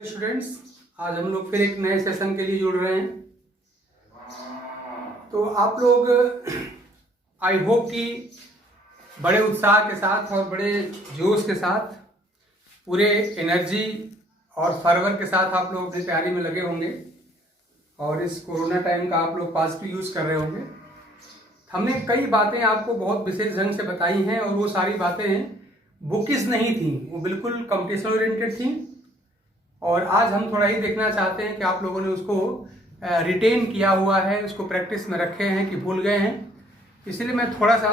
Students, आज हम लोग फिर एक नए सेशन के लिए जुड़ रहे हैं। तो आप लोग आई होप कि बड़े उत्साह के साथ और बड़े जोश के साथ, पूरे एनर्जी और फर्वर के साथ आप लोग अपनी तैयारी में लगे होंगे और इस कोरोना टाइम का आप लोग पॉजिटिव यूज़ कर रहे होंगे। हमने कई बातें आपको बहुत विशेष ढंग से बताई हैं और वो सारी बातें बुकिश नहीं थी, वो बिल्कुल कंपटीशन ओरिएंटेड थी। और आज हम थोड़ा ही देखना चाहते हैं कि आप लोगों ने उसको रिटेन किया हुआ है, उसको प्रैक्टिस में रखे हैं कि भूल गए हैं। इसलिए मैं थोड़ा सा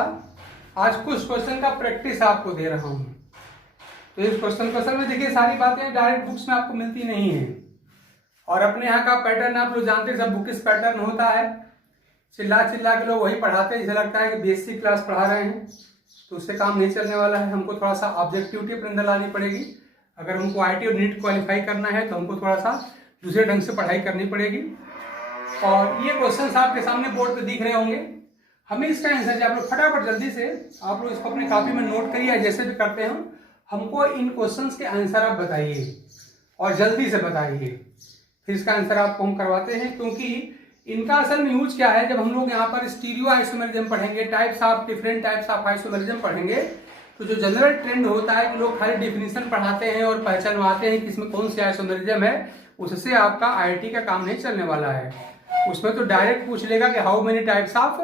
आज कुछ क्वेश्चन का प्रैक्टिस आपको दे रहा हूँ। तो इस क्वेश्चन को असल में देखिए, सारी बातें डायरेक्ट बुक्स में आपको मिलती नहीं है और अपने यहाँ का पैटर्न आप लोग जानते हैं, सब बुकिश पैटर्न होता है। चिल्ला चिल्ला के लोग वही पढ़ाते हैं, जैसे लगता है कि बेसिक क्लास पढ़ा रहे हैं, तो उससे काम नहीं चलने वाला है। हमको थोड़ा सा ऑब्जेक्टिविटी अपने अंदर लानी पड़ेगी। अगर हमको आईटी और नीट क्वालिफाई करना है तो हमको थोड़ा सा दूसरे ढंग से पढ़ाई करनी पड़ेगी। और ये क्वेश्चंस आपके सामने बोर्ड पे दिख रहे होंगे। हमें इसका आंसर आप लोग फटाफट जल्दी से आप लोग इसको अपनी कॉपी में नोट करिए, जैसे भी करते हैं हमको इन क्वेश्चंस के आंसर आप बताइए और जल्दी से बताइए। फिर इसका आंसर आपको हम करवाते हैं, क्योंकि इनका असल में यूज क्या है। जब हम लोग यहाँ पर स्टीरियो आइसोमेरिज्म पढ़ेंगे, types of different types of isomerism पढ़ेंगे, तो जो जनरल ट्रेंड होता है कि लोग खाली डिफिनीशन पढ़ाते हैं और पहचानवाते हैं कि इसमें कौन सी आइसोमेरिज्म है, उससे आपका आईआईटी का काम नहीं चलने वाला है। उसमें तो डायरेक्ट पूछ लेगा कि how many types of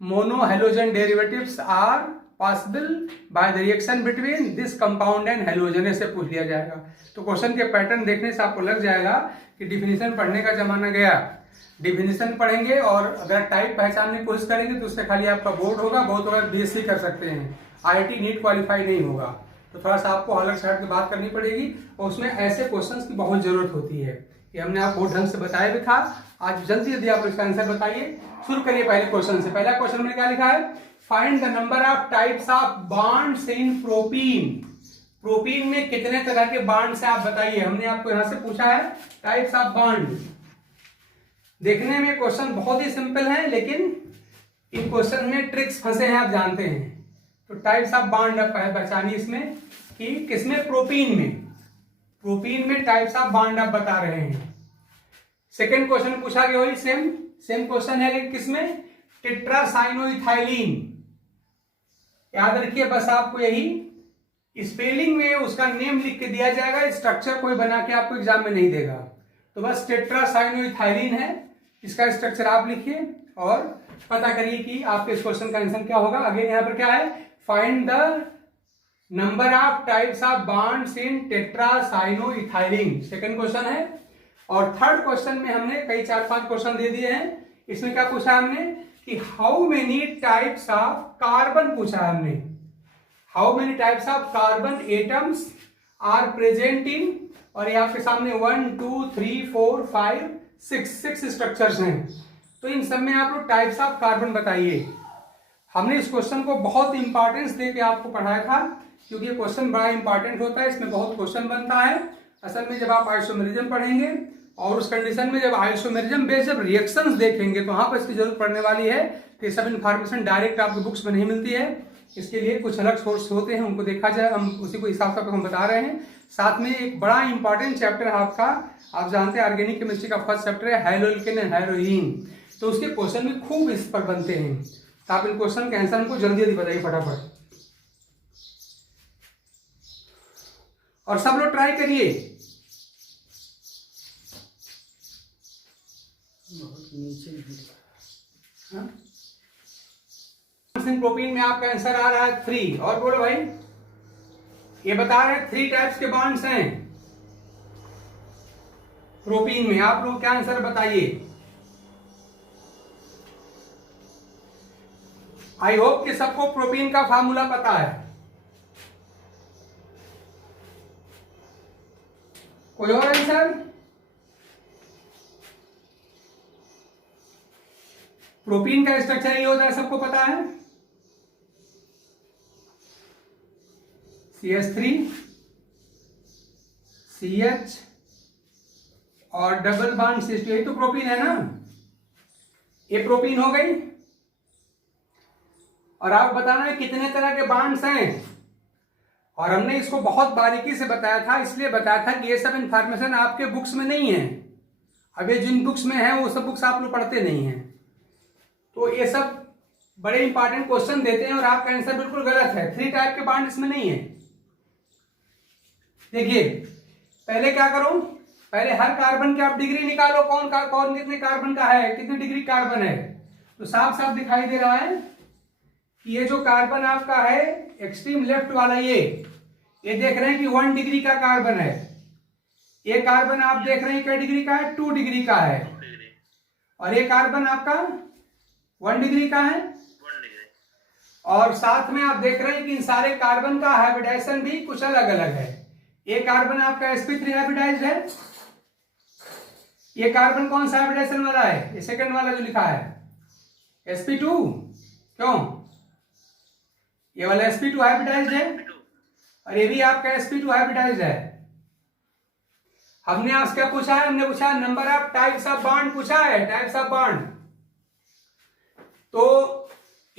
mono halogen derivatives are possible by the reaction between this compound and halogen, से पूछ लिया जाएगा। तो क्वेश्चन के पैटर्न देखने से आपको लग जाएगा कि डिफिनीशन पढ़ने का जमाना गया। डिफिनीशन पढ़ेंगे और अगर टाइप पहचानने की कोशिश करेंगे तो उससे खाली आपका बोर्ड होगा, बहुत होगा बीएससी कर सकते हैं, आईआईटी नीट क्वालिफाई नहीं होगा। तो थोड़ा सा आपको अलग से हट के बात करनी पड़ेगी और उसमें ऐसे क्वेश्चंस की बहुत जरूरत होती है। ये हमने आपको बहुत ढंग से बताया भी था। आज जल्दी जल्दी आप इसका आंसर बताइए। शुरू करिए पहले क्वेश्चन से। पहला क्वेश्चन में क्या लिखा है? Find the number of types of bonds in propene. Propene में कितने तरह के बॉन्ड्स है आप बताइए। हमने आपको यहां से पूछा है टाइप्स ऑफ बॉन्ड। देखने में क्वेश्चन बहुत ही सिंपल है, लेकिन इन क्वेश्चन में ट्रिक्स फंसे हैं, आप जानते हैं। तो टाइप्स ऑफ बॉन्ड आप पहचानिए इसमें कि किसमें, प्रोपीन में टाइप्स ऑफ बॉन्ड आप बता रहे हैं। सेकंड क्वेश्चन पूछा गया वही सेम क्वेश्चन है, लेकिन किसमें, टेट्रासाइनोइथाइलिन। याद रखिए, बस आपको यही स्पेलिंग में उसका नेम लिख के दिया जाएगा, स्ट्रक्चर कोई बना के आपको एग्जाम में नहीं देगा। तो बस टेट्रासाइनोइथाइलिन है, इसका स्ट्रक्चर आप लिखिए और पता करिए कि आपके इस क्वेश्चन का आंसर क्या होगा। अगेन यहाँ पर क्या है, find the number of types of bonds in tetracyanoethylene, second question है। और थर्ड क्वेश्चन में हमने कई 4-5 क्वेश्चन दे दिए हैं। इसमें क्या पूछा हमने कि how many types of carbon पूछा है हमने, how many types of carbon atoms are present in, और ये आपके सामने 1 2 3 4 5 6 स्ट्रक्चर्स हैं। तो इन सब में आप लोग टाइप्स ऑफ कार्बन बताइए। हमने इस क्वेश्चन को बहुत इंपॉर्टेंस देके आपको पढ़ाया था, क्योंकि ये क्वेश्चन बड़ा इंपॉर्टेंट होता है, इसमें बहुत क्वेश्चन बनता है। असल में जब आप आइसोमेरिज्म पढ़ेंगे और उस कंडीशन में जब आइसोमेरिज्म बेस्ड जब रिएक्शंस देखेंगे तो वहां पर इसकी जरूरत पड़ने वाली है। तो ये सब इन्फॉर्मेशन डायरेक्ट आपकी बुक्स में नहीं मिलती है, इसके लिए कुछ अलग सोर्स होते हैं, उनको देखा जाए। हम उसी को हिसाब से हम बता रहे हैं। साथ में एक बड़ा इंपॉर्टेंट चैप्टर है आपका, आप जानते हैं ऑर्गेनिक केमिस्ट्री का फर्स्ट चैप्टर है हैलोअल्केन एंड हेरोइन, तो उसके क्वेश्चन भी खूब इस पर बनते हैं। तो आप इन क्वेश्चन के आंसर हमको जल्दी जल्दी बताइए फटाफट, और सब लोग ट्राई करिए। प्रोपीन में आपका आंसर आ रहा है 3, और बोलो भाई, ये बता रहे हैं 3 टाइप्स के बॉन्ड्स हैं प्रोपीन में। आप लोग क्या आंसर बताइए। आई होप कि सबको प्रोपीन का फार्मूला पता है। कोई और आंसर? प्रोपीन का स्ट्रक्चर ये होता है, सबको पता है, CH3 CH और डबल बॉन्ड CH2, यही तो प्रोपीन है ना। ये प्रोपीन हो गई। और आप बताना है कितने तरह के बॉन्ड्स हैं। और हमने इसको बहुत बारीकी से बताया था, इसलिए बताया था कि ये सब इंफॉर्मेशन आपके बुक्स में नहीं है। अब ये जिन बुक्स में है वो सब बुक्स आप लोग पढ़ते नहीं हैं, तो ये सब बड़े इंपॉर्टेंट क्वेश्चन देते हैं और आपका आंसर बिल्कुल गलत है। 3 टाइप के बॉन्ड इसमें नहीं है। देखिए पहले क्या करो, पहले हर कार्बन की आप डिग्री निकालो, कौन कितने कार्बन का है, कितनी डिग्री कार्बन है। तो साफ साफ दिखाई दे रहा है कि ये जो कार्बन आपका है एक्सट्रीम लेफ्ट वाला, ये देख रहे हैं कि 1 डिग्री का कार्बन है। ये कार्बन आप देख रहे हैं क्या डिग्री का है, 2 डिग्री का है। और ये कार्बन आपका 1 डिग्री का है। और साथ में आप देख रहे हैं कि इन सारे कार्बन का हाइब्रिडाइजेशन भी कुछ अलग अलग है। ये कार्बन आपका sp3 हाइब्रिडाइज्ड है। ये कार्बन कौन सा हाइब्रिडाइजेशन वाला है, ये सेकंड वाला जो लिखा है sp2, क्यों, ये वाला sp2 हाइब्रिडाइज्ड है और ये भी आपका sp2 हाइब्रिडाइज्ड है। हमने आज क्या पूछा है, हमने पूछा number of types of bond पूछा है, टाइप्स ऑफ बॉन्ड। तो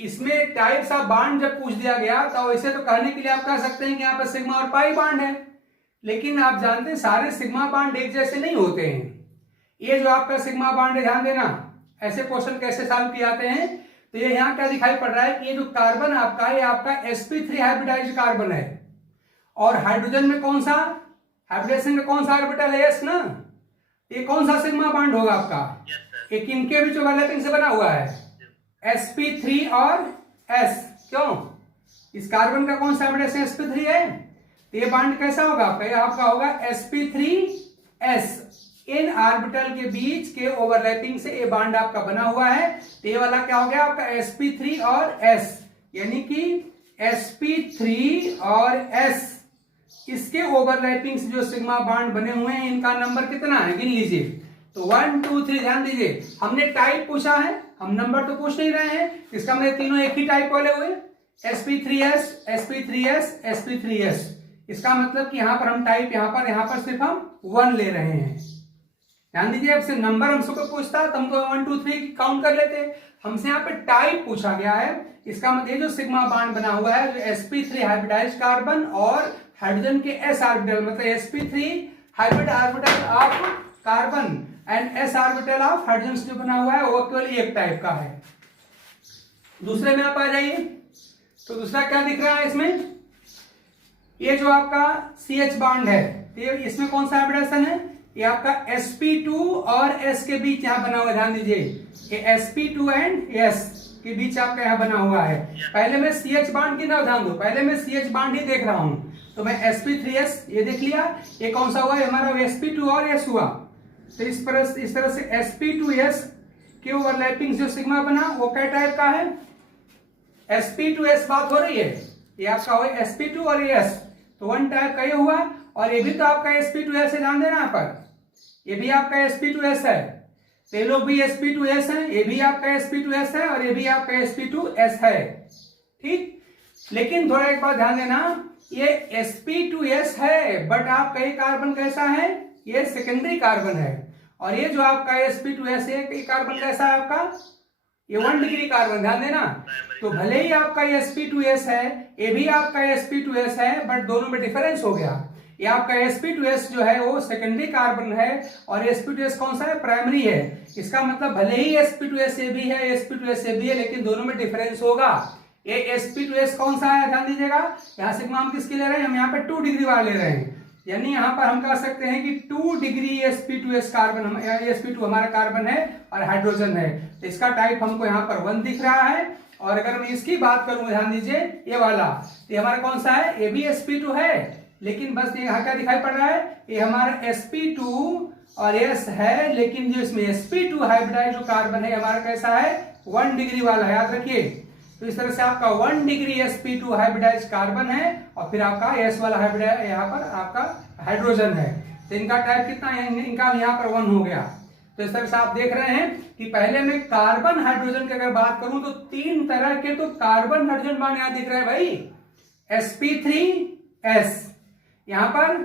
इसमें टाइप्स ऑफ बॉन्ड जब पूछ दिया गया तो वैसे तो कहने के लिए आप कह सकते हैं कि यहाँ पर सिग्मा और पाई बॉन्ड है, लेकिन आप जानते हैं सारे सिग्मा बॉन्ड एक जैसे नहीं होते हैं। ये जो आपका सिग्मा बॉन्ड है, ध्यान देना ऐसे क्वेश्चन कैसे सॉल्व किए जाते हैं। तो ये यहाँ क्या दिखाई पड़ रहा है कि ये जो कार्बन आपका, ये आपका sp3 हाइब्रिडाइज्ड कार्बन है। और हाइड्रोजन में कौन सा हाइब्रिडेशन का कौन सा ऑर्बिटल है, एस ना। ये कौन सा सिग्मा बॉन्ड होगा आपका, ये किनके बीच ओवरलैपिंग से बना हुआ है, sp3 और s। क्यों, इस कार्बन का कौन सा हाइब्रिडेशन sp3 है, तो ये बॉन्ड कैसा होगा आपका, ये आपका होगा sp3s। इन ऑर्बिटल के बीच के ओवरलैपिंग से ये बॉन्ड आपका बना हुआ है। तो ये वाला क्या हो गया आपका sp3 और s, यानी कि sp3 और s, इसके ओवरलैपिंग से जो सिग्मा बॉन्ड बने हुए हैं इनका नंबर कितना है, गिन लीजिए। तो 1 2 3, ध्यान दीजिए हमने टाइप पूछा है, हम नंबर तो पूछ नहीं रहे हैं। इसका मतलब तीनों एक ही टाइप वाले हुए, sp3s sp3s sp3s। इसका मतलब कि यहां पर हम टाइप यहां पर सिर्फ हम 1 ले रहे हैं। ध्यान दीजिए, अब से नंबर हमसे कोई पूछता तो हम तो 1 2 3 काउंट कर लेते, हमसे यहाँ पे टाइप पूछा गया है। इसका मतलब ये जो सिग्मा बॉन्ड बना हुआ है, जो sp3 हाइब्रिडाइज्ड कार्बन और हाइड्रोजन के s ऑर्बिटल, मतलब sp3 hybrid orbital of carbon and s orbital of hydrogen जो बना हुआ है वो केवल एक टाइप का है। दूसरे में आप आ जाइए, तो दूसरा क्या दिख रहा है इसमें, ये जो आपका CH बॉन्ड है, तो ये इसमें कौन सा हाइब्रिडेशन है, ये आपका sp2 और s के बीच यहां बना हुआ है। ध्यान दीजिए ये sp2 एंड s के बीच आपका यहां बना हुआ है। पहले मैं CH बॉन्ड की ना ध्यान दो, पहले मैं CH बॉन्ड ही देख रहा हूं। तो मैं sp3s ये देख लिया, ये कौन सा हुआ, हमारा sp2 और s हुआ। तो इस तरह से sp2s के ओवरलैपिंग जो सिग्मा बना वो क्या टाइप का है, sp2s बात हो रही है, ये आपका हुआ sp2 और s, तो 1 टाइप का ये हुआ। और ये भी तो आपका sp2s है, ध्यान देना यहाँ पर, ये भी आपका sp2s है। तो ये लोग भी sp2s है, ये भी आपका sp2s है और ये भी आपका sp2s है, ठीक। लेकिन थोड़ा एक बात ध्यान देना, ये sp2s है बट आपका ये कार्बन कैसा है, ये सेकेंडरी कार्बन है। और ये जो आपका sp2s है, ये कार्बन कैसा है आपका, ये 1 डिग्री कार्बन, ध्यान देना। तो भले ही आपका ये sp2s है, ये भी आपका sp2s है, बट दोनों में डिफरेंस हो गया। ये आपका sp2s जो है वो सेकेंडरी कार्बन है और sp2s कौन सा है, प्राइमरी है। इसका मतलब भले ही sp2s ये भी है, sp2s ये भी है, लेकिन दोनों में डिफरेंस होगा। ये sp2s कौन सा है, ध्यान दीजिएगा, यहाँ सिग्मा हम किसके ले रहे हैं, हम यहाँ पे 2 डिग्री वाला ले रहे हैं। यानी यहाँ पर हम कह सकते हैं कि 2 डिग्री sp2s कार्बन, sp2 हमारा कार्बन है और हाइड्रोजन है। तो इसका टाइप हमको यहाँ पर 1 दिख रहा है। और अगर मैं इसकी बात करूं, ध्यान दीजिए ये वाला, तो ये हमारा कौन सा है, ये भी sp2 है, लेकिन बस ये यहाँ क्या दिखाई पड़ रहा है, ये हमारा sp2 और s है, लेकिन जो इसमें sp2 हाइब्रिडाइज जो कार्बन है हमारा कैसा है, 1 डिग्री वाला है, याद रखिए। तो इस तरह से आपका 1 डिग्री sp2 हाइब्रिडाइज कार्बन है और फिर आपका s वाला हाइब्रिडाइज यहाँ पर आपका हाइड्रोजन है। तो इनका टाइप कितना है, इनका यहाँ पर 1 हो गया। तो इस तरह से आप देख रहे हैं कि पहले मैं कार्बन हाइड्रोजन की अगर बात करूं तो 3 तरह के तो कार्बन हाइड्रोजन बॉन्ड यहां दिख रहे हैं भाई, sp3s, यहां पर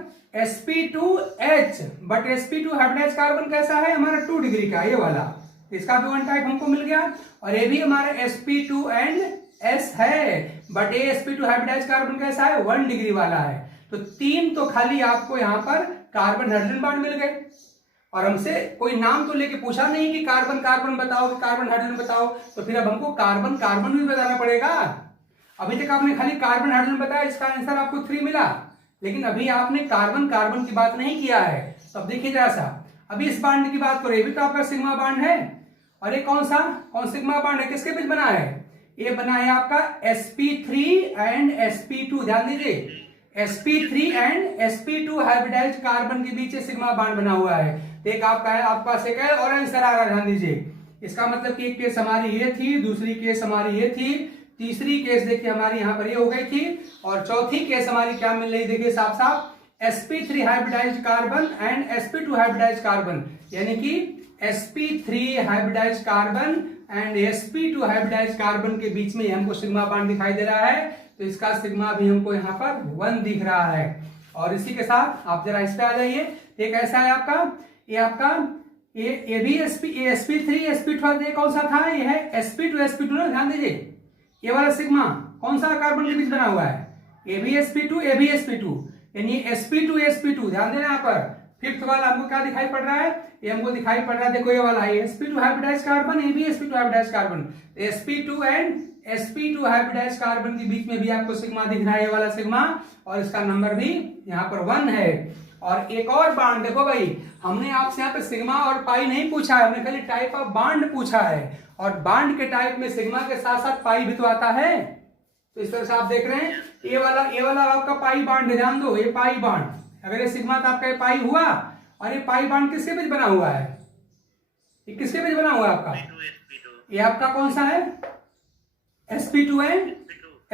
sp2h, but sp2 hybridise carbon कैसा है हमारा 2 डिग्री का, ये वाला, इसका भी 1 टाइप हमको मिल गया। और ये भी हमारा sp2 एंड एस है, बट sp2 हाइब्रिडाइज कार्बन कैसा है, 1 डिग्री वाला है। तो 3 तो खाली आपको यहाँ पर कार्बन हाइड्रोजन बॉन्ड मिल गए, और हमसे कोई नाम तो लेके पूछा नहीं कि कार्बन कार्बन बताओ, कि कार्बन हाइड्रोजन बताओ, तो फिर अब हमको कार्बन कार्बन भी बताना पड़ेगा। अभी तक आपने खाली कार्बन हाइड्रोजन बताया, इसका आंसर आपको 3 मिला, लेकिन अभी आपने कार्बन कार्बन की बात नहीं किया है। तो अब देखिए जरा सा, अभी इस बांड की बात करो, ये भी तो आपका सिग्मा बांड है, और ये कौन सिग्मा बांड है, किसके बीच बना है, ये बना है आपका sp3 एंड sp2। ध्यान दीजिए, sp3 and sp2 hybridised carbon के बीच सिग्मा बांड बना हुआ है। एक आपका है, आपके पास एक है और आंसर आ रहा है। ध्यान दीजिए, इसका मतलब कि एक केस हमारी ये थी, दूसरी केस हमारी ये थी, तीसरी केस देखिए हमारी यहाँ पर ये हो गई थी, और चौथी केस हमारी क्या मिल रही, देखिए साफ साफ sp3 hybridised carbon and sp2 hybridised carbon, यानी कि sp3 hybridised carbon and sp2 hybridised carbon के बीच में हमको सिग्मा बांड दिखाई दे रहा है। तो इसका सिग्मा भी हमको यहाँ पर 1 दिख रहा है। और इसी के साथ आप जरा इस पे आ जाइए, एक ऐसा है आपका, ये भी sp3 sp2 ये कौन सा था, ये है sp2 ना। ध्यान दीजिए, ये वाला सिग्मा कौन सा कार्बन के बीच बना हुआ है, ये भी sp2 यानी sp2 ध्यान देना यहाँ पर। फिफ्थ वाला हमको क्या दिखाई पड़ रहा है, ये हमको दिखाई पड़ रहा है, देखो ये वाला है sp2 हाइब्रिडाइज्ड कार्बन, ये भी sp2 hybridised carbon, sp2 and sp2 hybridised carbon के बीच में भी आपको सिग्मा दिख रहा है, ये वाला सिग्मा, और इसका नंबर भी यहाँ पर 1 है। और एक और बांड देखो भाई, हमने आपसे यहाँ पे सिग्मा और पाई नहीं पूछा है, हमने खाली टाइप ऑफ बांड पूछा है, और बांड के टाइप में सिग्मा के साथ साथ पाई भी तो आता है। तो इस तरह से आप देख रहे हैं, ये वाला आपका पाई बांड है, ध्यान दो, ये पाई बांड, अगर ये सिग्मा तो आपका ये पाई हुआ, और ये पाई बांड किसके बीच बना हुआ है, ये किसके बीच बना हुआ है आपका, ये आपका कौन सा है, sp2 एंड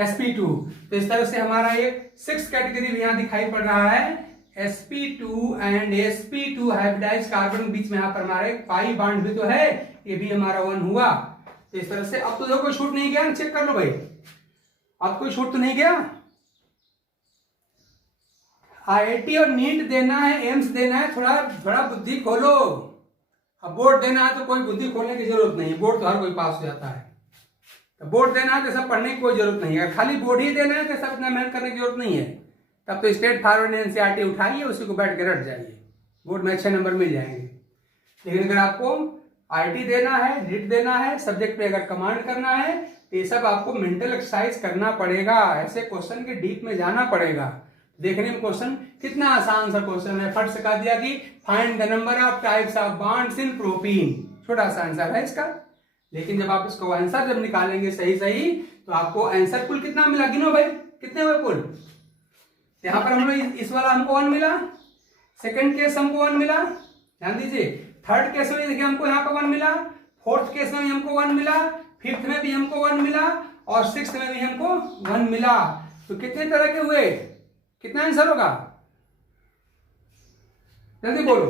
sp2। तो इस तरह से हमारा एक 6th कैटेगरी भी यहाँ दिखाई पड़ रहा है, sp2 and sp2 hybridised carbon के बीच में यहाँ पर हमारा एक पाई बांड भी तो है, ये भी हमारा 1 हुआ। तो इस तरह से अब तो देखो कोई छूट नहीं गया, चेक कर लो भाई, अब कोई छूट तो नहीं गया। IIT और नीट देना है, एम्स देना है, थोड़ा बुद्धि खोलो। अब बोर्ड देना है तो कोई बुद्धि खोलने की जरूरत नहीं है, बोर्ड तो हर कोई पास हो जाता है। तो बोर्ड देना है तो सब पढ़ने की कोई जरूरत नहीं है, खाली बोर्ड ही देना है तो सब इतना मेहनत करने की जरूरत नहीं है। तब तो स्टेट फॉरवर्ड NCERT उठाइए, उसी को बैठ के रट जाइए, बोर्ड में अच्छे नंबर मिल जाएंगे। लेकिन अगर आपको IIT देना है, नीट देना है, सब्जेक्ट पे अगर कमांड करना है, तो ये सब आपको मेंटल एक्सरसाइज करना पड़ेगा, ऐसे क्वेश्चन के डीप में जाना पड़ेगा। देखने में क्वेश्चन कितना आसान सा क्वेश्चन है, फट से कह दिया कि find the number of types of bonds in propene, छोटा सा आंसर है इसका। लेकिन जब आप इसको आंसर जब निकालेंगे सही तो आपको आंसर कुल कितना मिला, गिनो भाई कितने हुए कुल। यहाँ पर हम लोग इस वाला हमको 1 मिला, सेकंड केस हमको 1 मिला, ध्यान दीजिए, थर्ड केस में देखिए हमको यहाँ पर 1 मिला, फोर्थ केस में भी हमको 1 मिला, फिफ्थ में भी हमको 1 मिला, और 6th में भी हमको 1 मिला। तो कितने तरह के हुए, कितना आंसर होगा, जल्दी बोलो,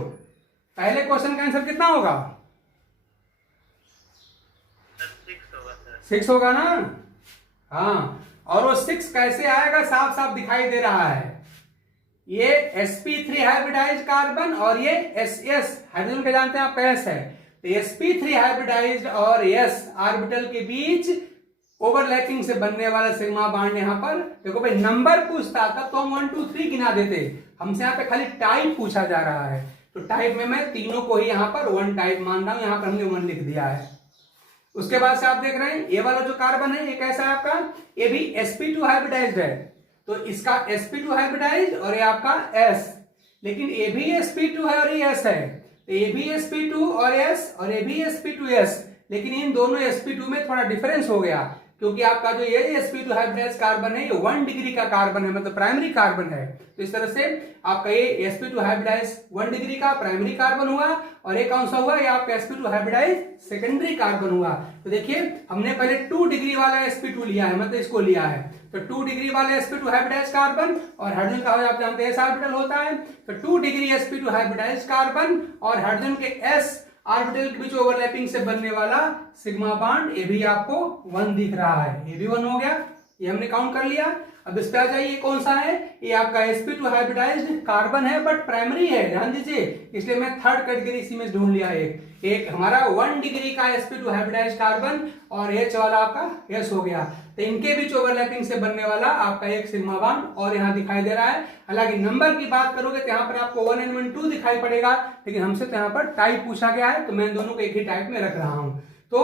पहले क्वेश्चन का आंसर कितना होगा, 6 होगा ना। हाँ, और वो 6 कैसे आएगा, साफ साफ दिखाई दे रहा है, ये sp3 हाइब्रिडाइज्ड कार्बन और ये s हाइड्रोजन के जानते हैं आप s है, तो sp3 हाइब्रिडाइज्ड और s ऑर्बिटल के बीच ओवरलैपिंग से बनने वाला सिग्मा बांड यहाँ पर देखो भाई, नंबर पूछता था तो हम 1 2 3 गिना देते, हमसे यहाँ पे खाली टाइप पूछा जा रहा है, तो टाइप में मैं तीनों को ही यहाँ पर 1 टाइप मान रहा हूं, यहाँ पर हमने 1 लिख दिया है। उसके बाद से आप देख रहे हैं ये वाला जो कार्बन है, ये कैसा है आपका, ये भी sp2 हाइब्रिडाइज्ड है, तो इसका sp2 हाइब्रिडाइज्ड और ये आपका s, लेकिन ये भी sp2 है और ये s है, तो ये भी sp2 और s और ये भी sp2s, लेकिन इन दोनों sp2 में थोड़ा डिफरेंस हो गया, क्योंकि आपका जो ये sp2 हाइब्रिडाइज्ड कार्बन है ये 1 डिग्री का कार्बन है, मतलब प्राइमरी कार्बन है। तो इस तरह से आपका ये sp2 हाइब्रिडाइज्ड 1 डिग्री का प्राइमरी कार्बन हुआ, और ये कौन सा हुआ, ये आपका sp2 हाइब्रिडाइज्ड सेकेंडरी कार्बन हुआ। तो देखिए हमने पहले 2 डिग्री वाला sp2 लिया है, मतलब इसको लिया है, तो 2 डिग्री वाले sp2 हाइब्रिडाइज्ड कार्बन, और हाइड्रोजन का आप जानते हैं s ऑर्बिटल होता है, तो 2 डिग्री sp2 हाइब्रिडाइज्ड कार्बन और हाइड्रोजन के s ऑर्बिटल के बीच ओवरलैपिंग से बनने वाला सिग्मा बांड, ये भी आपको 1 दिख रहा है, ये भी 1 हो गया, ये हमने काउंट कर लिया। अब इस पे आ जाइए, कौन सा है ये आपका sp2 हाइब्रिडाइज्ड कार्बन है, बट प्राइमरी है, ध्यान दीजिए, इसलिए मैं थर्ड कैटेगरी इसी में ढूंढ लिया। एक हमारा 1 डिग्री का sp2 हाइब्रिडाइज्ड कार्बन और H वाला आपका S हो गया, तो इनके बीच ओवरलैपिंग से बनने वाला आपका एक सिग्मा बॉन्ड और यहाँ दिखाई दे रहा है। हालांकि नंबर की बात करोगे तो यहाँ पर आपको 1 and 2 दिखाई पड़ेगा, लेकिन हमसे तो यहाँ पर टाइप पूछा गया है, तो मैं दोनों को एक ही टाइप में रख रहा हूँ। तो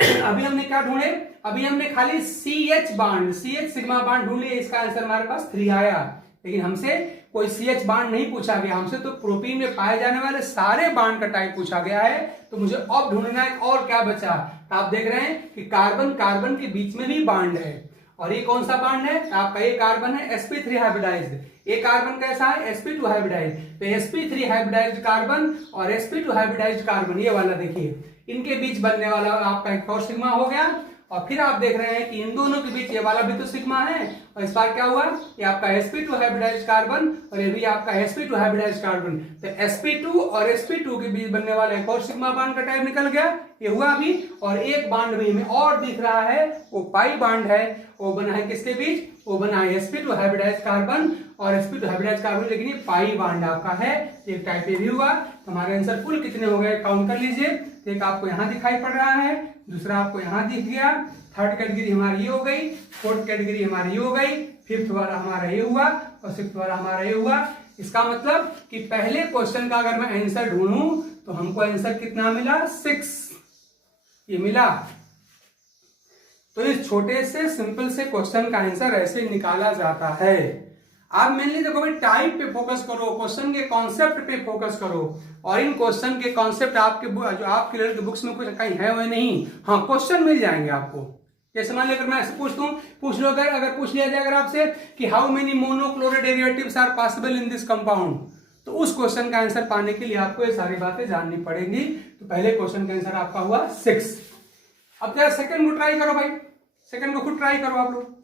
अभी हमने क्या ढूंढे, अभी हमने खाली CH bond, CH sigma bond ढूंढ लिया, इसका आंसर हमारे पास 3 आया। लेकिन हमसे कोई CH बांड नहीं पूछा गया, हमसे तो प्रोटीन में पाए जाने वाले सारे बांड का टाइप पूछा गया है। तो मुझे अब ढूंढना है और क्या बचा। तो आप देख रहे हैं कि कार्बन कार्बन के बीच में भी बांड है, और ये कौन सा बांड है, आपका ये कार्बन है sp3 हाइब्रिडाइज्ड, ये कार्बन कैसा है sp2 हाइब्रिडाइज्ड। तो sp3 हाइब्रिडाइज्ड कार्बन और sp2 हाइब्रिडाइज्ड कार्बन, ये वाला देखिए, इनके बीच बनने वाला आपका एक और सिग्मा हो गया। और फिर आप देख रहे हैं कि इन दोनों के बीच ये वाला भी तो सिग्मा है, और इस बार क्या हुआ, ये आपका sp2 हाइब्रिडाइज्ड कार्बन और ये भी आपका sp2 हाइब्रिडाइज्ड कार्बन। तो sp2 और sp2 के बीच बनने वाला एक और सिग्मा बांड का टाइप निकल गया, ये हुआ अभी। और एक बांड भी हमें और दिख रहा है, वो पाई बांड है, वो बना है किसके बीच, वो बना है sp2 हाइब्रिडाइज्ड कार्बन और sp2 हाइब्रिडाइज्ड कार्बन, लेकिन ये पाई बांड आपका है, एक टाइप ये भी हुआ। हमारे आंसर कुल कितने हो गए, काउंट कर लीजिए। एक आपको यहाँ दिखाई पड़ रहा है, दूसरा आपको यहाँ दिख गया, थर्ड कैटेगरी हमारी ये हो गई, फोर्थ कैटेगरी हमारी ये हो गई, फिफ्थ वाला हमारा ये हुआ और सिक्स्थ वाला हमारा ये हुआ। इसका मतलब कि पहले क्वेश्चन का अगर मैं आंसर ढूंढूं तो हमको आंसर कितना मिला, 6 ये मिला। तो इस छोटे से सिंपल से क्वेश्चन का आंसर ऐसे निकाला जाता है। आप मेनली देखो भाई, टाइप पे फोकस करो, क्वेश्चन के कॉन्सेप्ट पे फोकस करो, और इन क्वेश्चन के कॉन्सेप्ट आपके जो आपके लेवल की बुक्स में कुछ कहीं है वह नहीं, हाँ क्वेश्चन मिल जाएंगे आपको। जैसे मान लीजिए मैं ऐसे पूछ लो अगर पूछ लिया जाए अगर आपसे कि how many monochloro derivatives are possible in this compound, तो उस क्वेश्चन का आंसर पाने के लिए आपको ये सारी बातें जाननी पड़ेंगी। तो पहले क्वेश्चन का आंसर आपका हुआ 6। अब जरा सेकंड को ट्राई करो भाई, सेकंड को खुद ट्राई करो आप लोग।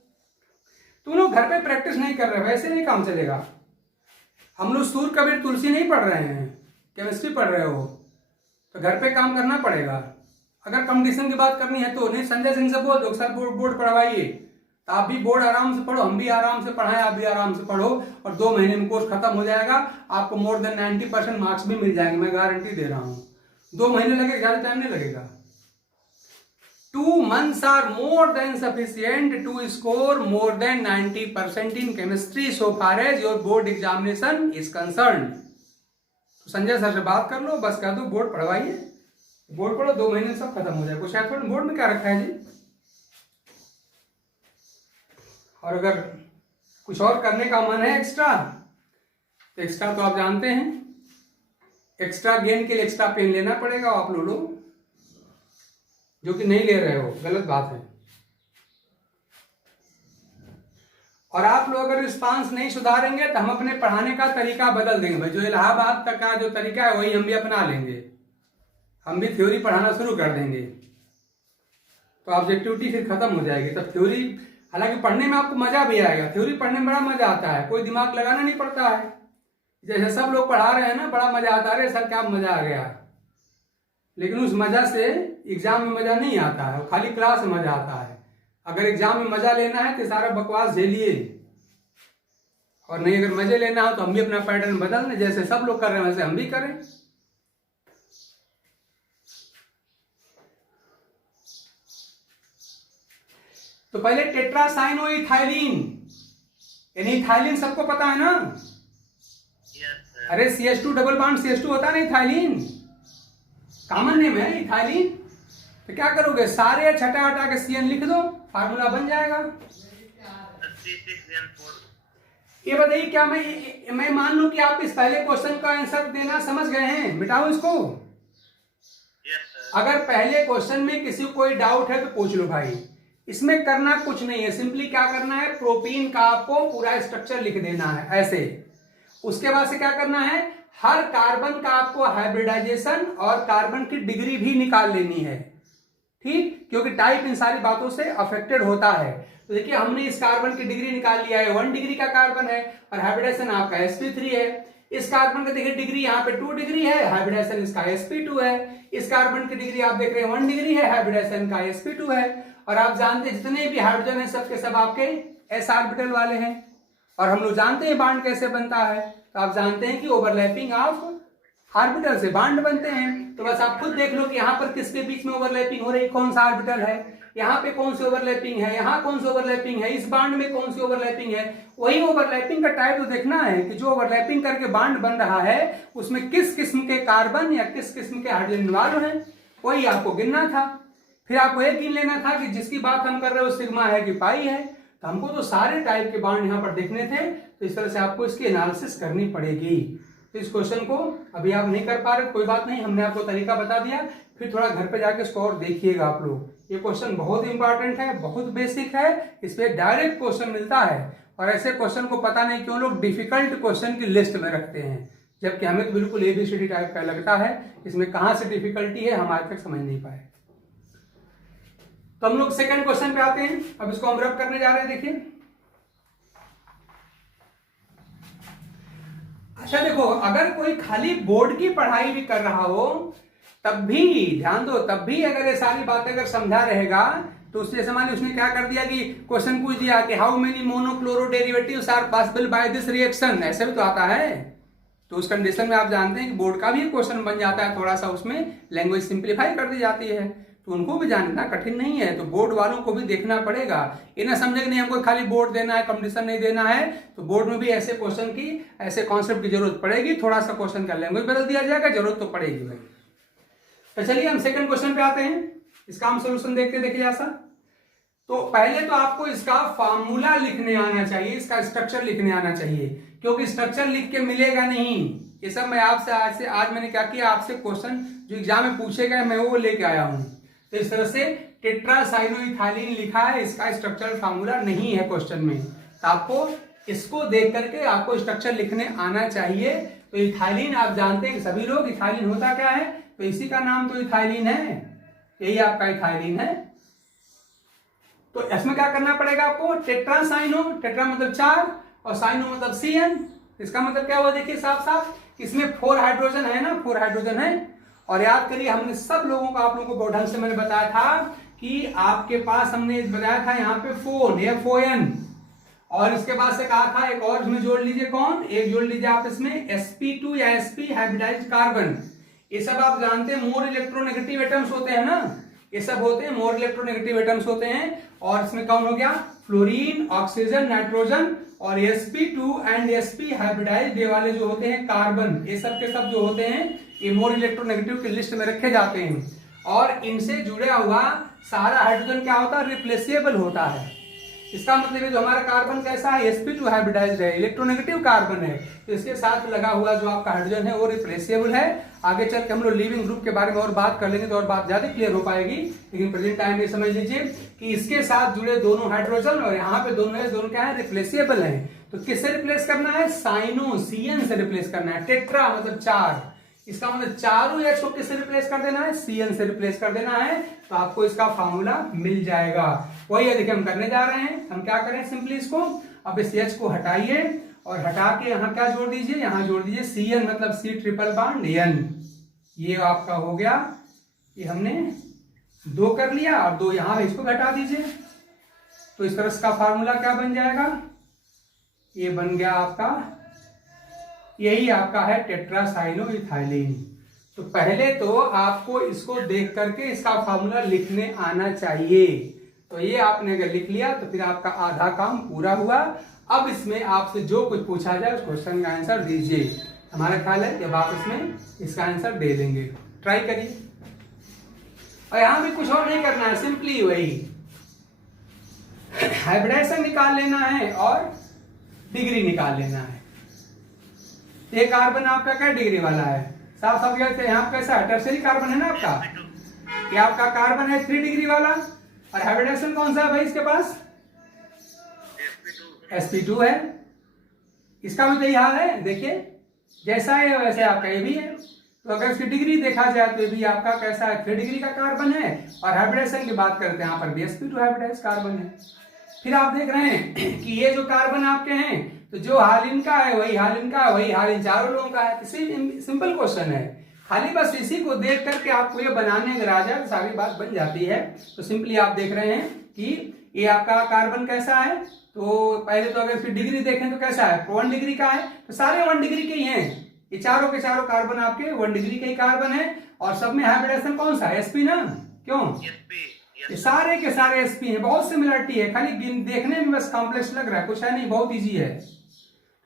तुम लोग घर पे प्रैक्टिस नहीं कर रहे, वैसे नहीं काम चलेगा। हम लोग सूर कबीर तुलसी नहीं पढ़ रहे हैं, केमिस्ट्री पढ़ रहे हो, तो घर पे काम करना पड़ेगा। अगर कंपटीशन की बात करनी है तो नहीं, संजय सिंह से बोल दो सर बोर्ड पढ़वाइए, तो आप भी बोर्ड आराम से पढ़ो, हम भी आराम से पढ़ाएं, आप भी आराम से पढ़ो, और 2 महीने में कोर्स खत्म हो जाएगा, आपको मोर देन 90% मार्क्स भी मिल जाएंगे, मैं गारंटी दे रहा हूँ। 2 महीने लगेगा, ज्यादा टाइम नहीं लगेगा। 2 months are more than sufficient to score more than 90% in chemistry so far as your board examination is concerned। तो संजय सर से बात कर लो, बस कह दो बोर्ड पढ़वाइए, बोर्ड पढ़ो, 2 महीने सब खत्म हो जाए। कुछ है थोड़ा बोर्ड में क्या रखा है जी। और अगर कुछ और करने का मन है एक्स्ट्रा, तो एक्स्ट्रा तो आप जानते हैं, एक्स्ट्रा गेन के लिए एक्स्ट्रा पेन लेना पड़ेगा। आप लोग जो कि नहीं ले रहे हो, गलत बात है। और आप लोग अगर रिस्पांस नहीं सुधारेंगे तो हम अपने पढ़ाने का तरीका बदल देंगे भाई। जो इलाहाबाद तक का जो तरीका है वही हम भी अपना लेंगे, हम भी थ्योरी पढ़ाना शुरू कर देंगे, तो ऑब्जेक्टिविटी फिर खत्म हो जाएगी। तब थ्योरी, हालांकि पढ़ने में आपको मजा भी आएगा, थ्योरी पढ़ने में बड़ा मजा आता है, कोई दिमाग लगाना नहीं पड़ता है। जैसे सब लोग पढ़ा रहे हैं ना, बड़ा मजा आता है, सर क्या मजा आ गया, लेकिन उस मजा से एग्जाम में मजा नहीं आता है, खाली क्लास में मजा आता है। अगर एग्जाम में मजा लेना है तो सारा बकवास झेलिए, और नहीं अगर मजे लेना हो तो हम भी अपना पैटर्न बदल दें, जैसे सब लोग कर रहे हैं वैसे हम भी करें। तो पहले टेट्रासाइनोइथाइलिन, यानी इथाइलिन सबको पता है ना। अरे CH2 डबल बॉन्ड CH2 होता है ना, इथाइलिन कॉमन नेम है इथाइलिन। तो क्या करोगे, सारे छटा हटा के CN लिख दो, फार्मूला बन जाएगा। ये बताइए क्या मैं मान लूं कि आप इस पहले क्वेश्चन का आंसर देना समझ गए हैं, मिटाओ इसको। अगर पहले क्वेश्चन में किसी को कोई डाउट है तो पूछ लो भाई, इसमें करना कुछ नहीं है, सिंपली क्या करना है, प्रोटीन का आपको पूरा स्ट्रक्चर लिख देना है ऐसे। उसके बाद से क्या करना है, हर कार्बन का आपको हाइब्रिडाइजेशन और कार्बन की डिग्री भी निकाल लेनी है, ठीक, क्योंकि टाइप इन सारी बातों से अफेक्टेड होता है। तो देखिए हमने इस कार्बन की डिग्री निकाल लिया है, 1 डिग्री का कार्बन है और हाइब्रिडाइजेशन आपका sp3 है। इस कार्बन का देखिए डिग्री यहाँ पे 2 डिग्री है, हाइब्रिडाइजेशन इसका sp2 है। इस कार्बन की डिग्री आप देख रहे हैं 1 डिग्री है, हाइब्रिडाइजेशन का sp2 है। और आप जानते हैं जितने भी हाइड्रोजन है सब के सब आपके s ऑर्बिटल वाले हैं, और हम लोग जानते हैं बांड कैसे बनता है, तो आप जानते हैं कि ओवरलैपिंग ऑफ ऑर्बिटल से बांड बनते हैं। तो बस आप खुद देख लो कि यहाँ पर किसके बीच में ओवरलैपिंग हो रही, कौन सा ऑर्बिटल है, यहाँ पे कौन सी ओवरलैपिंग है, यहाँ कौन सी ओवरलैपिंग है, इस बांड में कौन सी ओवरलैपिंग है। वही ओवरलैपिंग का टाइप तो देखना है कि जो ओवरलैपिंग करके बांड बन रहा है उसमें किस किस्म के कार्बन या किस किस्म के हाइड्रोजन इन्वॉल्व हैं, वही आपको गिनना था। फिर आपको ये गिन लेना था कि जिसकी बात हम कर रहे हो सिग्मा है कि पाई है। तो हमको तो सारे टाइप के बांड यहाँ पर देखने थे, तो इस तरह से आपको इसकी एनालिसिस करनी पड़ेगी। तो इस क्वेश्चन को अभी आप नहीं कर पा रहे, कोई बात नहीं, हमने आपको तरीका बता दिया, फिर थोड़ा घर पे जाके इसको और देखिएगा आप लोग। ये क्वेश्चन बहुत इंपॉर्टेंट है, बहुत बेसिक है, इस पे डायरेक्ट क्वेश्चन मिलता है, और ऐसे क्वेश्चन को पता नहीं क्यों लोग डिफिकल्ट क्वेश्चन की लिस्ट में रखते हैं, जबकि हमें तो बिल्कुल ABCD टाइप का लगता है। इसमें कहां से डिफिकल्टी है हम आज तक समझ नहीं पाए। तो हम लोग सेकंड क्वेश्चन पे आते हैं। अब इसको हम रब करने जा रहे हैं। देखिए, अच्छा देखो, अगर कोई खाली बोर्ड की पढ़ाई भी कर रहा हो तब भी ध्यान दो, तब भी अगर ये सारी बातें अगर समझा रहेगा तो उससे समान उसने क्या कर दिया कि क्वेश्चन पूछ दिया कि how many monochloro derivatives are possible by this reaction, ऐसे भी तो आता है। तो उस कंडीशन में आप जानते हैं कि बोर्ड का भी क्वेश्चन बन जाता है, थोड़ा सा उसमें लैंग्वेज सिंप्लीफाई कर दी जाती है, तो उनको भी जानना कठिन नहीं है। तो बोर्ड वालों को भी देखना पड़ेगा, ये ना समझे कि नहीं हमको खाली बोर्ड देना है, कंपटीशन नहीं देना है। तो बोर्ड में भी ऐसे क्वेश्चन की, ऐसे कॉन्सेप्ट की जरूरत पड़ेगी, थोड़ा सा क्वेश्चन का लैंग्वेज बदल दिया जाएगा, जरूरत तो पड़ेगी भाई। तो चलिए हम सेकंड क्वेश्चन पे आते हैं, इसका हम सोल्यूशन देखते देखिए ऐसा। तो पहले तो आपको इसका फॉर्मूला लिखने आना चाहिए, इसका स्ट्रक्चर लिखने आना चाहिए, क्योंकि स्ट्रक्चर लिख के मिलेगा नहीं। ये सब मैं आपसे आज मैंने क्या किया, आपसे क्वेश्चन जो एग्जाम में पूछे गए मैं वो लेके आया हूं। तो इस तरह से टेट्रासाइनोइथाइलिन लिखा है, इसका स्ट्रक्चरल फार्मूला नहीं है क्वेश्चन में, तो आपको इसको देख करके आपको स्ट्रक्चर लिखने आना चाहिए। तो इथाइलिन आप जानते हैं सभी लोग, इथाइलिन होता क्या है, तो इसी का नाम तो इथाइलिन है, यही आपका इथाइलिन है। तो इसमें क्या करना पड़ेगा आपको, टेट्रासाइनो, टेट्रा मतलब 4 और साइनो मतलब CN। इसका मतलब क्या हुआ, देखिए साफ साफ इसमें 4 हाइड्रोजन है ना, 4 हाइड्रोजन है। और याद करिए हमने सब लोगों को, आप लोगों को बहुत ढंग से मैंने बताया था कि आपके पास हमने बताया था यहाँ पे FON, और इसके बाद से कहा था एक और इसमें जोड़ लीजिए, कौन, एक जोड़ लीजिए आप इसमें sp2 या sp हाइब्रिडाइज्ड कार्बन। ये सब आप जानते हैं मोर इलेक्ट्रोनेगेटिव एटम्स होते हैं ना, ये सब होते हैं मोर इलेक्ट्रोनेगेटिव एटम्स होते हैं। और इसमें कौन हो गया, फ्लोरीन, ऑक्सीजन, नाइट्रोजन, और sp2 एंड sp हाइब्रिडाइज्ड ये वाले जो होते हैं कार्बन, ये सब के सब जो होते हैं ये मोर इलेक्ट्रोनेगेटिव की लिस्ट में रखे जाते हैं। और इनसे जुड़ा हुआ सारा हाइड्रोजन क्या होता है, रिप्लेसेबल होता है। इसका मतलब है जो हमारा कार्बन कैसा है, sp2 हाइब्रिडाइज्ड है, इलेक्ट्रोनेगेटिव कार्बन है, तो इसके साथ लगा हुआ जो आपका हाइड्रोजन है वो रिप्लेसेबल है। आगे चल के हम लोग लिविंग ग्रुप के बारे में और बात कर लेंगे तो और बात ज्यादा क्लियर हो पाएगी, लेकिन प्रेजेंट टाइम में समझ लीजिए कि इसके साथ जुड़े दोनों हाइड्रोजन और यहाँ पे दोनों क्या है, रिप्लेसेबल है। तो किससे रिप्लेस करना है, साइनो, CN से रिप्लेस करना है। टेट्रा मतलब 4, इसका मतलब चारों H को किससे रिप्लेस कर देना है, CN से रिप्लेस कर देना है। तो आपको इसका फॉर्मूला मिल जाएगा। वही है देखिए हम करने जा रहे हैं। हम क्या करें, सिंपली इसको अब इस H को हटाइए और हटा के यहाँ क्या जोड़ दीजिए, यहाँ जोड़ दीजिए CN मतलब C ट्रिपल बॉन्ड N। ये आपका हो गया, ये हमने 2 कर लिया और 2 यहाँ इसको घटा दीजिए। तो इस तरह का फार्मूला क्या बन जाएगा, ये बन गया आपका, यही आपका है टेट्रासाइनोइथाइलिन। तो पहले तो आपको इसको देख करके इसका फार्मूला लिखने आना चाहिए। तो ये आपने अगर लिख लिया तो फिर आपका आधा काम पूरा हुआ। अब इसमें आपसे जो कुछ पूछा जाए उस क्वेश्चन का आंसर दीजिए। हमारा ख्याल है जब आप इसमें इसका आंसर दे देंगे, ट्राई करिए। और यहां भी कुछ और नहीं करना है, सिंपली वही हाइब्रिडाइजेशन निकाल लेना है और डिग्री निकाल लेना है। ये कार्बन आपका क्या डिग्री वाला है, साफ साफ यहाँ कैसा है, टर्शियरी कार्बन है ना आपका, ये आपका कार्बन है 3 डिग्री वाला। और हाइब्रिडाइजेशन कौन सा है भाई इसके पास, sp2 है। इसका मतलब यह है, देखिए जैसा है वैसे आपका ये भी है। तो अगर इसकी डिग्री देखा जाए तो ये भी आपका कैसा है, 3 डिग्री का कार्बन है। और हाइब्रिडाइजेशन की बात करते हैं यहाँ पर भी sp2 हाइब्रिडाइज्ड कार्बन है। फिर आप देख रहे हैं कि ये जो कार्बन आपके हैं, तो जो हालिन का है वही हालिन का है, वही हालिन चारों लोगों का है। सिंपल क्वेश्चन है, खाली बस इसी को देख करके आपको ये बनाने अगर आ जाए तो सारी बात बन जाती है। तो सिंपली आप देख रहे हैं कि ये आपका कार्बन कैसा है, तो पहले तो अगर इसकी डिग्री देखें तो कैसा है, 1 डिग्री का है, तो सारे 1 डिग्री के ही हैं। ये चारों के चारों कार्बन आपके 1 डिग्री के ही कार्बन है, और सब में हाइब्रिडाइजेशन कौन सा है, sp ना, क्यों, ये सारे के सारे sp हैं। बहुत सिमिलरिटी है, खाली देखने में बस कॉम्प्लेक्स लग रहा है, कुछ है नहीं, बहुत इजी है।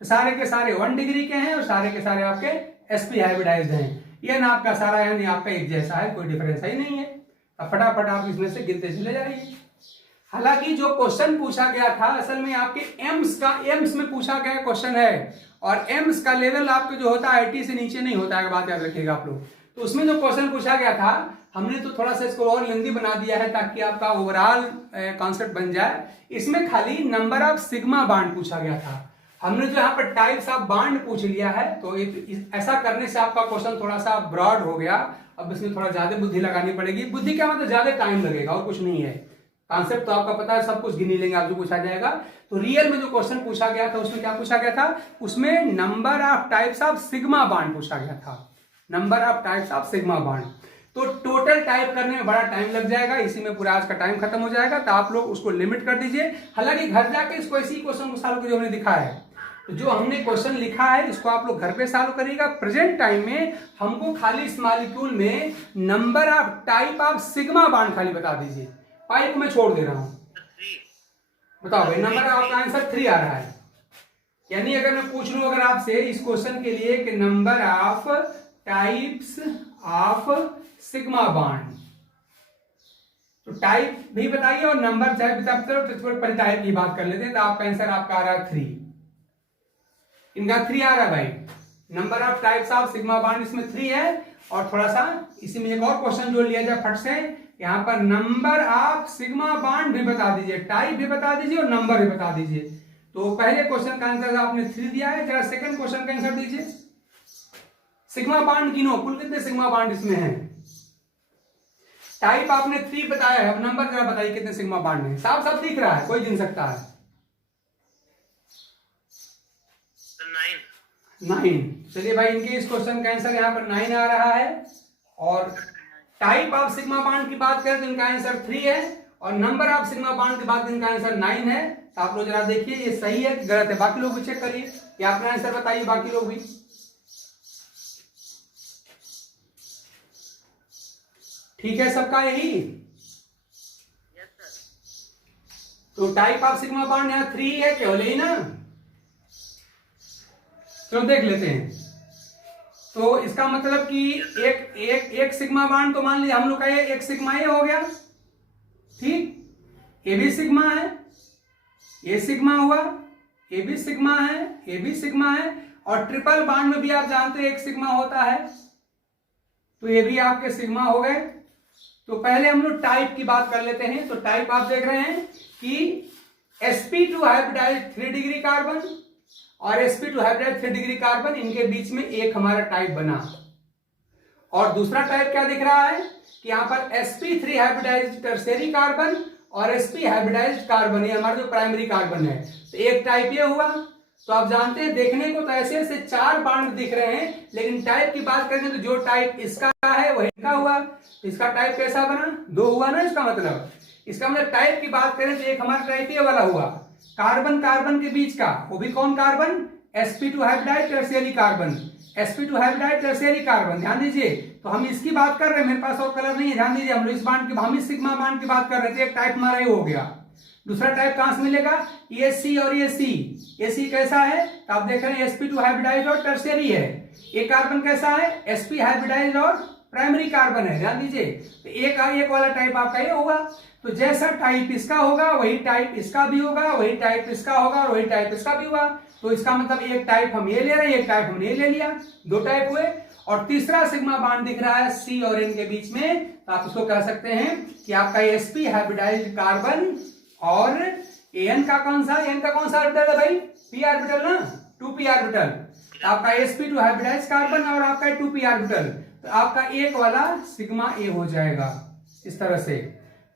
तो सारे के सारे 1 डिग्री के हैं और सारे के सारे आपके sp हाइब्रिडाइज्ड हैं। ये ना आपका सारा यानी आपका एक जैसा है, कोई डिफरेंस ही नहीं है। अब फटाफट आप इसमें से गिनते चले जाइए। हालांकि जो क्वेश्चन पूछा गया था असल में आपके एम्स में पूछा गया क्वेश्चन है, और एम्स का लेवल आपके जो होता है IT से नीचे नहीं होता है, बात याद रखिएगा आप लोग। तो उसमें जो क्वेश्चन पूछा गया था हमने तो थोड़ा सा इसको और लेंदी बना दिया है ताकि आपका ओवरऑल कॉन्सेप्ट बन जाए। इसमें खाली नंबर ऑफ सिग्मा बॉन्ड पूछा गया था। हमने जो यहाँ पर टाइप्स ऑफ बॉन्ड पूछ लिया है, तो ऐसा करने से आपका क्वेश्चन थोड़ा सा ब्रॉड हो गया। अब इसमें थोड़ा ज्यादा बुद्धि लगानी पड़ेगी। बुद्धि क्या मतलब, ज्यादा टाइम लगेगा और कुछ नहीं है। कॉन्सेप्ट तो आपका पता है, सब कुछ गिनी लेंगे, आपको पूछा जाएगा। तो रियल में जो क्वेश्चन पूछा गया था उसमें क्या पूछा गया था, उसमें number of types of sigma bond पूछा गया था, number of types of sigma bond. तो टोटल टाइप करने में बड़ा टाइम लग जाएगा, इसी में पूरा आज का टाइम खत्म हो जाएगा। तो आप लोग उसको लिमिट कर दीजिए। हालांकि घर जाके इसको इसी क्वेश्चन को सॉल्व जो हमने दिखा है, तो जो हमने क्वेश्चन लिखा है इसको आप लोग घर पे सॉल्व करिएगा। प्रेजेंट टाइम में हमको खाली इस मॉलिक्यूल में number of type of sigma bond खाली बता दीजिए। पाई को मैं छोड़ दे रहा हूं, बताओ भाई, नंबर आपका आंसर 3 आ रहा है। यानी अगर मैं पूछ लूं अगर आपसे इस क्वेश्चन के लिए कि number of types of sigma bond, तो टाइप भी बताइए और नंबर चाहे बताइए। तो पहले टाइप की बात कर लेते हैं। तो आपका आंसर आपका आ रहा है 3, इनका 3 आ रहा है भाई। Number of types of sigma bond इसमें 3 है। और थोड़ा सा इसी में एक और क्वेश्चन जोड़ लिया जाए फट से, यहां पर नंबर ऑफ सिग्मा बॉन्ड भी बता दीजिए, टाइप भी बता दीजिए और नंबर भी बता दीजिए। तो पहले क्वेश्चन का आंसर आपने 3 दिया है, जरा सेकंड क्वेश्चन का आंसर दीजिए। सिग्मा बॉन्ड गिनो, कुल कितने सिग्मा बॉन्ड इसमें है। टाइप आपने 3 बताया है, अब नंबर जरा बताइए कितने सिग्मा बॉन्ड है। साफ साफ दिख रहा है, कोई गिन सकता है। 9। चलिए भाई, इनके इस क्वेश्चन का आंसर यहाँ पर 9 आ रहा है। और टाइप ऑफ सिग्मा बॉन्ड की बात करें तो इनका आंसर 3 है, और नंबर ऑफ सिग्मा बॉन्ड की बात इनका आंसर 9 है। तो आप लोग जरा देखिए ये सही है कि गलत है, बाकी लोग भी चेक करिए, या अपना आंसर बताइए बाकी लोग भी। ठीक है सबका यही। तो टाइप ऑफ सिग्मा बॉन्ड यहाँ 3 है, केवल यही ना। चलो देख लेते हैं। तो इसका मतलब कि एक सिग्मा बॉन्ड तो मान लीजिए हम लोग का ये एक सिग्मा ए हो गया, ठीक। ये भी सिग्मा है, ये सिग्मा हुआ, ये भी सिग्मा है, ये भी सिग्मा है। और ट्रिपल बॉन्ड में भी आप जानते हैं एक सिग्मा होता है, तो ये भी आपके सिग्मा हो गए। तो पहले हम लोग टाइप की बात कर लेते हैं। तो टाइप आप देख रहे हैं कि sp2 हाइब्रिडाइज 3 डिग्री कार्बन और sp2 हाइब्रिडाइज 3 डिग्री कार्बन, इनके बीच में एक हमारा टाइप बना। और दूसरा टाइप क्या दिख रहा है कि यहां पर sp3 हाइब्रिडाइज टर्शियरी कार्बन और sp हाइब्रिडाइज कार्बन, ये हमारा जो प्राइमरी कार्बन है। तो एक टाइप ये हुआ। तो आप जानते हैं देखने को तो ऐसे ऐसे 4 बॉन्ड दिख रहे हैं, लेकिन टाइप की बात करें तो जो टाइप इसका है वही का हुआ। तो इसका टाइप कैसा बना, 2 हुआ ना। इसका मतलब टाइप की बात करें तो एक हमारा टाइप ये वाला हुआ, कार्बन कार्बन के बीच का, वो भी कौन carbon, sp2 hybridise tertiary carbon, sp2 hybridise tertiary carbon. ध्यान दीजिए, तो हम इसकी बात कर रहे हैं, मेरे पास और कलर नहीं है। ध्यान दीजिए, हम लोग इस बॉन्ड की, हम इस सिग्मा बॉन्ड की बात कर रहे थे। एक टाइप हमारा ये हो गया। दूसरा टाइप कहां से मिलेगा, ये सी और ये सी। ये सी कैसा है, तो आप देख रहे हैं sp2 हाइब्रिडाइज और टर्शियरी है। ये कार्बन कैसा है, sp हाइब्रिडाइज और प्राइमरी कार्बन है। ध्यान दीजिए, तो एक वाला टाइप आपका ये होगा। तो जैसा टाइप इसका होगा वही टाइप इसका भी होगा, वही टाइप इसका होगा और वही टाइप इसका भी हुआ। तो इसका मतलब एक टाइप हम ये ले रहे हैं, एक टाइप हमने ये ले लिया, 2 टाइप हुए। और तीसरा सिग्मा बॉन्ड दिख रहा है सी और एन के बीच में, तो आप उसको कह सकते हैं कि आपका sp हाइब्रिडाइज कार्बन और एन का कौन सा, एन का कौन सा ऑर्बिटल है भाई, p ऑर्बिटल ना, 2p ऑर्बिटल। आपका sp2 हाइब्रिडाइज कार्बन और आपका 2p ऑर्बिटल। तो आपका एक वाला सिग्मा ए हो जाएगा इस तरह से।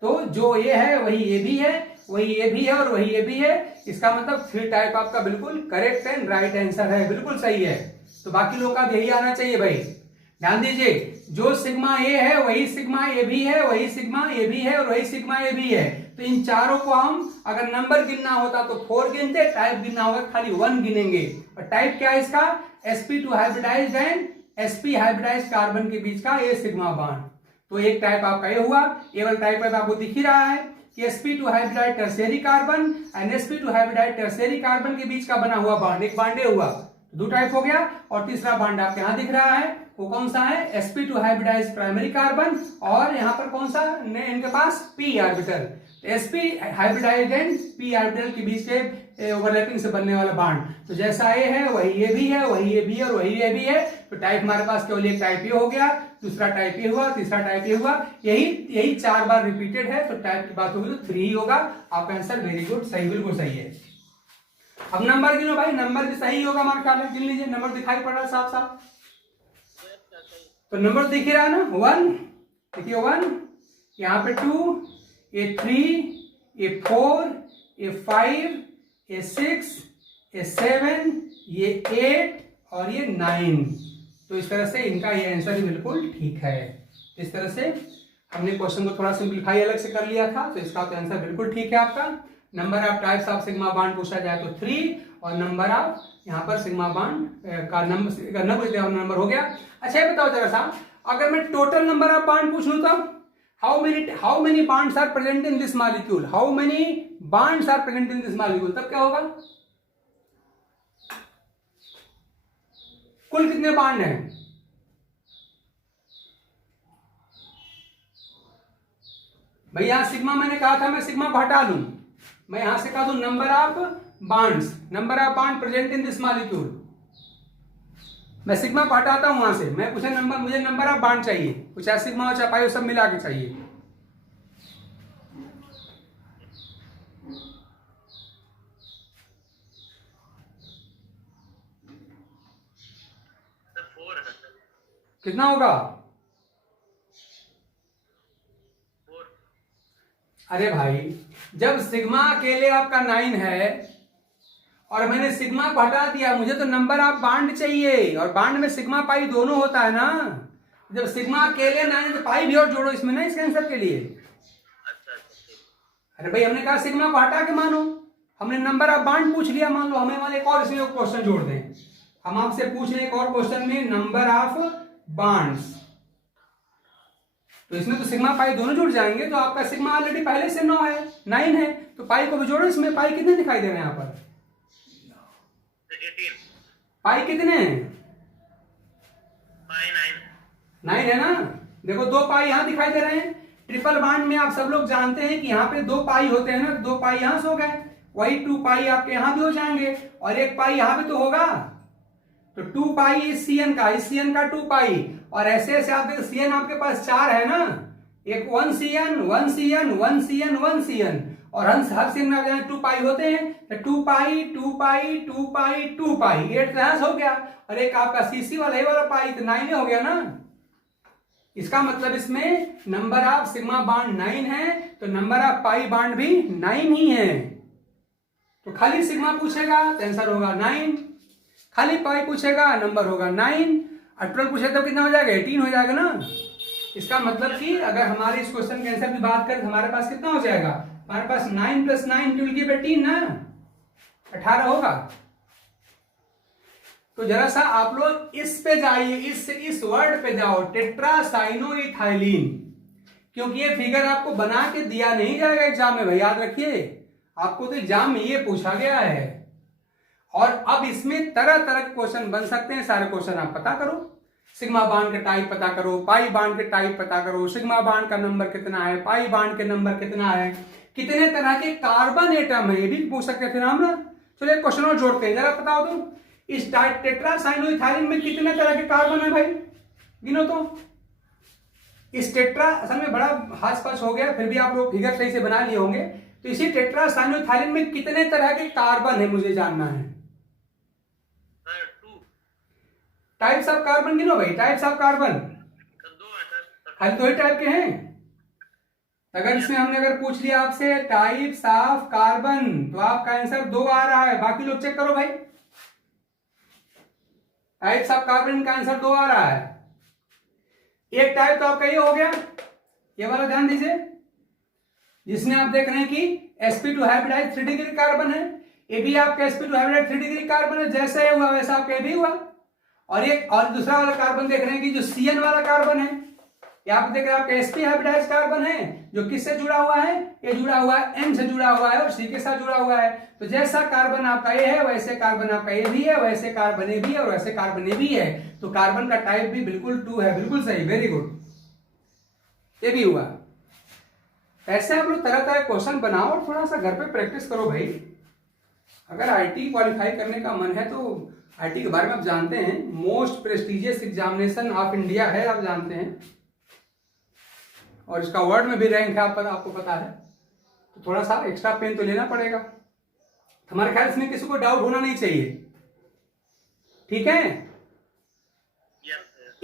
तो जो ये है वही ये भी है, वही ये भी है और वही ये भी है। इसका मतलब 3 टाइप आपका बिल्कुल करेक्ट एंड राइट आंसर है, बिल्कुल सही है। तो बाकी लोगों का यही आना चाहिए भाई। ध्यान दीजिए, जो सिग्मा ए है वही सिग्मा ए भी है, वही सिग्मा ए भी है और वही सिग्मा ए भी है। तो इन चारों को हम अगर नंबर गिनना होता तो 4 गिनते, टाइप गिनना होगा खाली 1 गिनेंगे। और टाइप क्या है इसका? sp2 hybridised and sp hybridised carbon के बीच का ए सिग्मा बॉन्ड। तो एक टाइप आपका ये हुआ। ये वाला टाइप आपको दिख ही रहा है कि sp2 hybridised tertiary carbon and sp2 hybridised tertiary carbon के बीच का बना हुआ बॉन्ड, एक बॉन्ड हुआ, दो टाइप हो गया। और तीसरा बॉन्ड आपके यहां दिख रहा है, वो कौन सा है? sp2 हाइब्रिडाइज्ड प्राइमरी कार्बन, और यहां पर कौन सा इनके पास p orbital. sp hybridised and p orbital के बीच के ओवरलैपिंग से बनने वाला बॉन्ड। तो जैसा ये है वही ये भी है, वही ये भी है और वही ये भी है। तो टाइप हमारे पास केवल एक टाइप ये हो गया, दूसरा टाइप ये हुआ, तीसरा टाइप ये हुआ। यही 4 बार रिपीटेड है, तो टाइप की बात होगी तो 3 ही होगा। आपका आंसर वेरी गुड, सही, बिल्कुल सही है। अब नंबर गिनो भाई, नंबर भी सही होगा हमारे ख्याल में, गिन लीजिए। नंबर दिखाई पड़ रहा है साफ साफ, तो नंबर दिख रहा है ना, 1, देखिए 1, यहाँ पे 2, ये 3, ये 4, ये 5, ये 6, ये 7, ये 8 और ये 9। तो इस तरह से इनका ये आंसर बिल्कुल ठीक है। इस तरह से हमने क्वेश्चन को थोड़ा सिंप्लीफाई अलग से कर लिया था, तो इसका तो आंसर बिल्कुल ठीक है आपका। Number of types of sigma bond पूछा जाए तो 3, और नंबर ऑफ यहाँ पर सिग्मा बॉन्ड का नंबर हो गया। अच्छा ये बताओ जरा सा, अगर मैं टोटल नंबर ऑफ बॉन्ड पूछ लूं तब how many bonds are present in this molecule, how many bonds are present in this molecule, तब क्या होगा? कुल कितने बॉन्ड हैं? भाई यहां सिग्मा मैंने कहा था, मैं सिग्मा को हटा लूं, मैं यहां से कह दूं number of bonds, number of bond present in this molecule. मैं सिग्मा को हटाता हूं वहां से, मैं पूछे नंबर, मुझे नंबर ऑफ बॉन्ड चाहिए, चाहे सिग्मा हो चाहे पाई हो, सब मिला के चाहिए। कितना होगा? अरे भाई जब सिग्मा अकेले आपका 9 है और मैंने सिग्मा को हटा दिया, मुझे तो नंबर ऑफ बॉन्ड चाहिए, और बॉन्ड में सिग्मा पाई दोनों होता है ना। जब सिग्मा अकेले 9 तो पाई भी और जोड़ो इसमें ना, इसके आंसर के लिए। अरे भाई हमने कहा सिग्मा को हटा के मानो, हमने नंबर ऑफ बॉन्ड पूछ लिया, मान लो हमें वाले एक और इसमें क्वेश्चन जोड़ दें, हम आपसे पूछ रहे एक और क्वेश्चन में नंबर ऑफ बॉन्ड्स, तो इसमें तो सिग्मा पाई दोनों जुड़ जाएंगे, तो आपका सिग्मा ऑलरेडी पहले से 9 है, तो पाई को भी जोड़ो इसमें। पाई कितने दिखाई दे रहे हैं यहाँ पर? 18। पाई कितने हैं? 9 है ना। देखो 2 पाई यहाँ दिखाई दे रहे हैं। ट्रिपल बॉन्ड में आप सब लोग जानते हैं कि यहाँ पे 2 पाई होते हैं ना, 2 पाई यहाँ से हो गए, वही 2 पाई आपके यहाँ भी हो जाएंगे, और 1 पाई यहाँ भी तो होगा। तो 2 पाई इस CN का, इस CN का 2 पाई, और ऐसे ऐसे आप देखो CN आपके पास 4 है ना, एक 1 CN 1 CN 1 CN 1 CN, और हर CN में 2 पाई होते हैं, तो 2 पाई 2 पाई 2 पाई 2 पाई 8 यहाँ से हो गया, और एक आपका CC वाला ये वाला पाई, तो 9 हो गया ना। इसका मतलब इसमें नंबर ऑफ सिग्मा बॉन्ड 9 है, तो नंबर ऑफ पाई बॉन्ड भी 9 ही है। तो खाली सिग्मा पूछेगा तो आंसर होगा 9, खाली पाई पूछेगा नंबर होगा 9, और 12 पूछे तो कितना हो जाएगा? 18 हो जाएगा ना। इसका मतलब कि अगर हमारे इस क्वेश्चन के आंसर की बात करें, हमारे पास कितना हो जाएगा? हमारे पास 9 + 9 विल गिव 18 ना, 18 होगा। तो जरा सा आप लोग इस पे जाइए, इस वर्ड पे जाओ, टेट्रासाइनोइथाइलिन, क्योंकि ये फिगर आपको बना के दिया नहीं जाएगा एग्जाम में भाई, याद रखिए, आपको तो एग्जाम में ये पूछा गया है। और अब इसमें तरह तरह के क्वेश्चन बन सकते हैं, सारे क्वेश्चन आप पता करो, सिग्मा बॉन्ड का टाइप पता करो, पाई बॉन्ड के टाइप पता करो, सिग्मा बॉन्ड का नंबर कितना है, पाई बॉन्ड के नंबर कितना है, कितने तरह के कार्बन एटम है, ये भी पूछ सकते थे हम ना। चलो एक क्वेश्चन और जोड़ते हैं, जरा बताओ तुम, इस टेट्रासाइनोइथाइलिन में कितने तरह के कार्बन है भाई, गिनो तो। इस टेट्रा असल में बड़ा हाथ हो गया, फिर भी आप लोग फिगर सही से बना लिए होंगे। तो इसी टेट्रासाइनोइथाइलिन में कितने तरह के कार्बन है मुझे जानना है। टाइप्स ऑफ कार्बन गिनो भाई, टाइप्स ऑफ कार्बन खाली 2 ही टाइप के हैं। अगर इसमें हमने अगर पूछ लिया आपसे टाइप्स ऑफ कार्बन, तो आपका आंसर 2 आ रहा है, बाकी लोग चेक करो भाई। टाइप्स ऑफ कार्बन का आंसर 2 आ रहा है। एक टाइप तो आपका ये हो गया, ये वाला ध्यान दीजिए, जिसमें आप देख रहे हैं कि sp2 हाइब्रिडाइज 3 डिग्री कार्बन है, ये भी आपका sp2 हाइब्रिडाइज 3 डिग्री कार्बन है, जैसे हुआ वैसा आपका भी हुआ। और एक और दूसरा वाला कार्बन देख रहे हैं कि जो CN वाला कार्बन है, ये आप देख रहे हैं आपका sp हाइब्रिडाइज कार्बन है, जो किससे जुड़ा हुआ है, ये जुड़ा हुआ है N से जुड़ा हुआ है और C के साथ जुड़ा हुआ है। तो जैसा कार्बन आपका ए है वैसे कार्बन आपका ए भी है, वैसे कार्बन ए भी है और वैसे कार्बन ए भी है। तो कार्बन का टाइप भी बिल्कुल 2 है, बिल्कुल सही, वेरी गुड, ये भी हुआ। ऐसे आप लोग तरह तरह क्वेश्चन बनाओ और थोड़ा सा घर पे प्रैक्टिस करो भाई। अगर आईटी क्वालिफाई करने का मन है तो आईटी के बारे में आप जानते हैं, most prestigious examination of India है, आप जानते हैं, और इसका वर्ल्ड में भी रैंक है, आपको पता है। तो थोड़ा सा एक्स्ट्रा पेन तो लेना पड़ेगा। हमारे ख्याल इसमें किसी को डाउट होना नहीं चाहिए, ठीक है।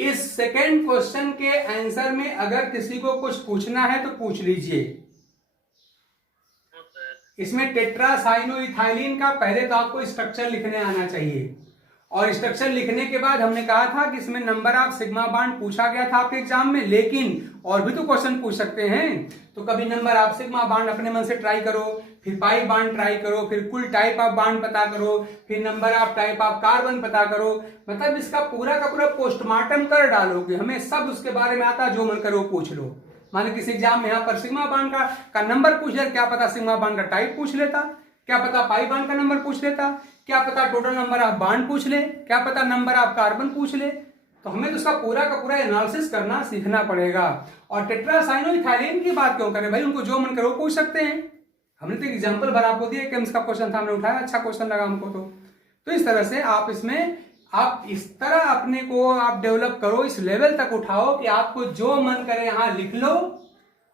इस सेकेंड क्वेश्चन के आंसर में अगर किसी को कुछ पूछना है तो पूछ लीजिए। इसमें टेट्रासाइक्लोइथाइलिन का पहले तो आपको स्ट्रक्चर लिखने आना चाहिए, और स्ट्रक्चर लिखने के बाद हमने कहा था कि इसमें नंबर ऑफ सिग्मा बॉन्ड पूछा गया था आपके एग्जाम में, लेकिन और भी तो क्वेश्चन पूछ सकते हैं। तो कभी नंबर ऑफ सिग्मा बॉन्ड अपने मन से ट्राई करो, फिर पाई बॉन्ड ट्राई करो, फिर कुल टाइप ऑफ बॉन्ड पता करो, फिर number of type of carbon पता करो। मतलब इसका पूरा का पूरा पोस्टमार्टम कर डालोगे, हमें सब उसके बारे में आता, जो मन करो पूछ लो। माने किसी एग्जाम में यहाँ पर सिग्मा बॉन्ड का नंबर पूछ ले, क्या पता सिग्मा बॉन्ड का टाइप पूछ लेता, क्या पता पाई बॉन्ड का नंबर पूछ लेता, क्या पता टोटल नंबर ऑफ बॉन्ड पूछ ले, क्या पता नंबर ऑफ कार्बन पूछ ले। तो हमें तो उसका पूरा का पूरा एनालिसिस करना सीखना पड़ेगा। और टेट्रासाइक्लोइथाइलिन की बात क्यों करें भाई, उनको जो मन करो पूछ सकते हैं। हमने तो एग्जांपल भर आपको दिया, केम्स का क्वेश्चन था, हमने उठाया, अच्छा क्वेश्चन लगा हमको। तो इस तरह से आप इसमें आप इस तरह अपने को आप डेवलप करो, इस लेवल तक उठाओ कि आपको जो मन करे यहाँ लिख लो,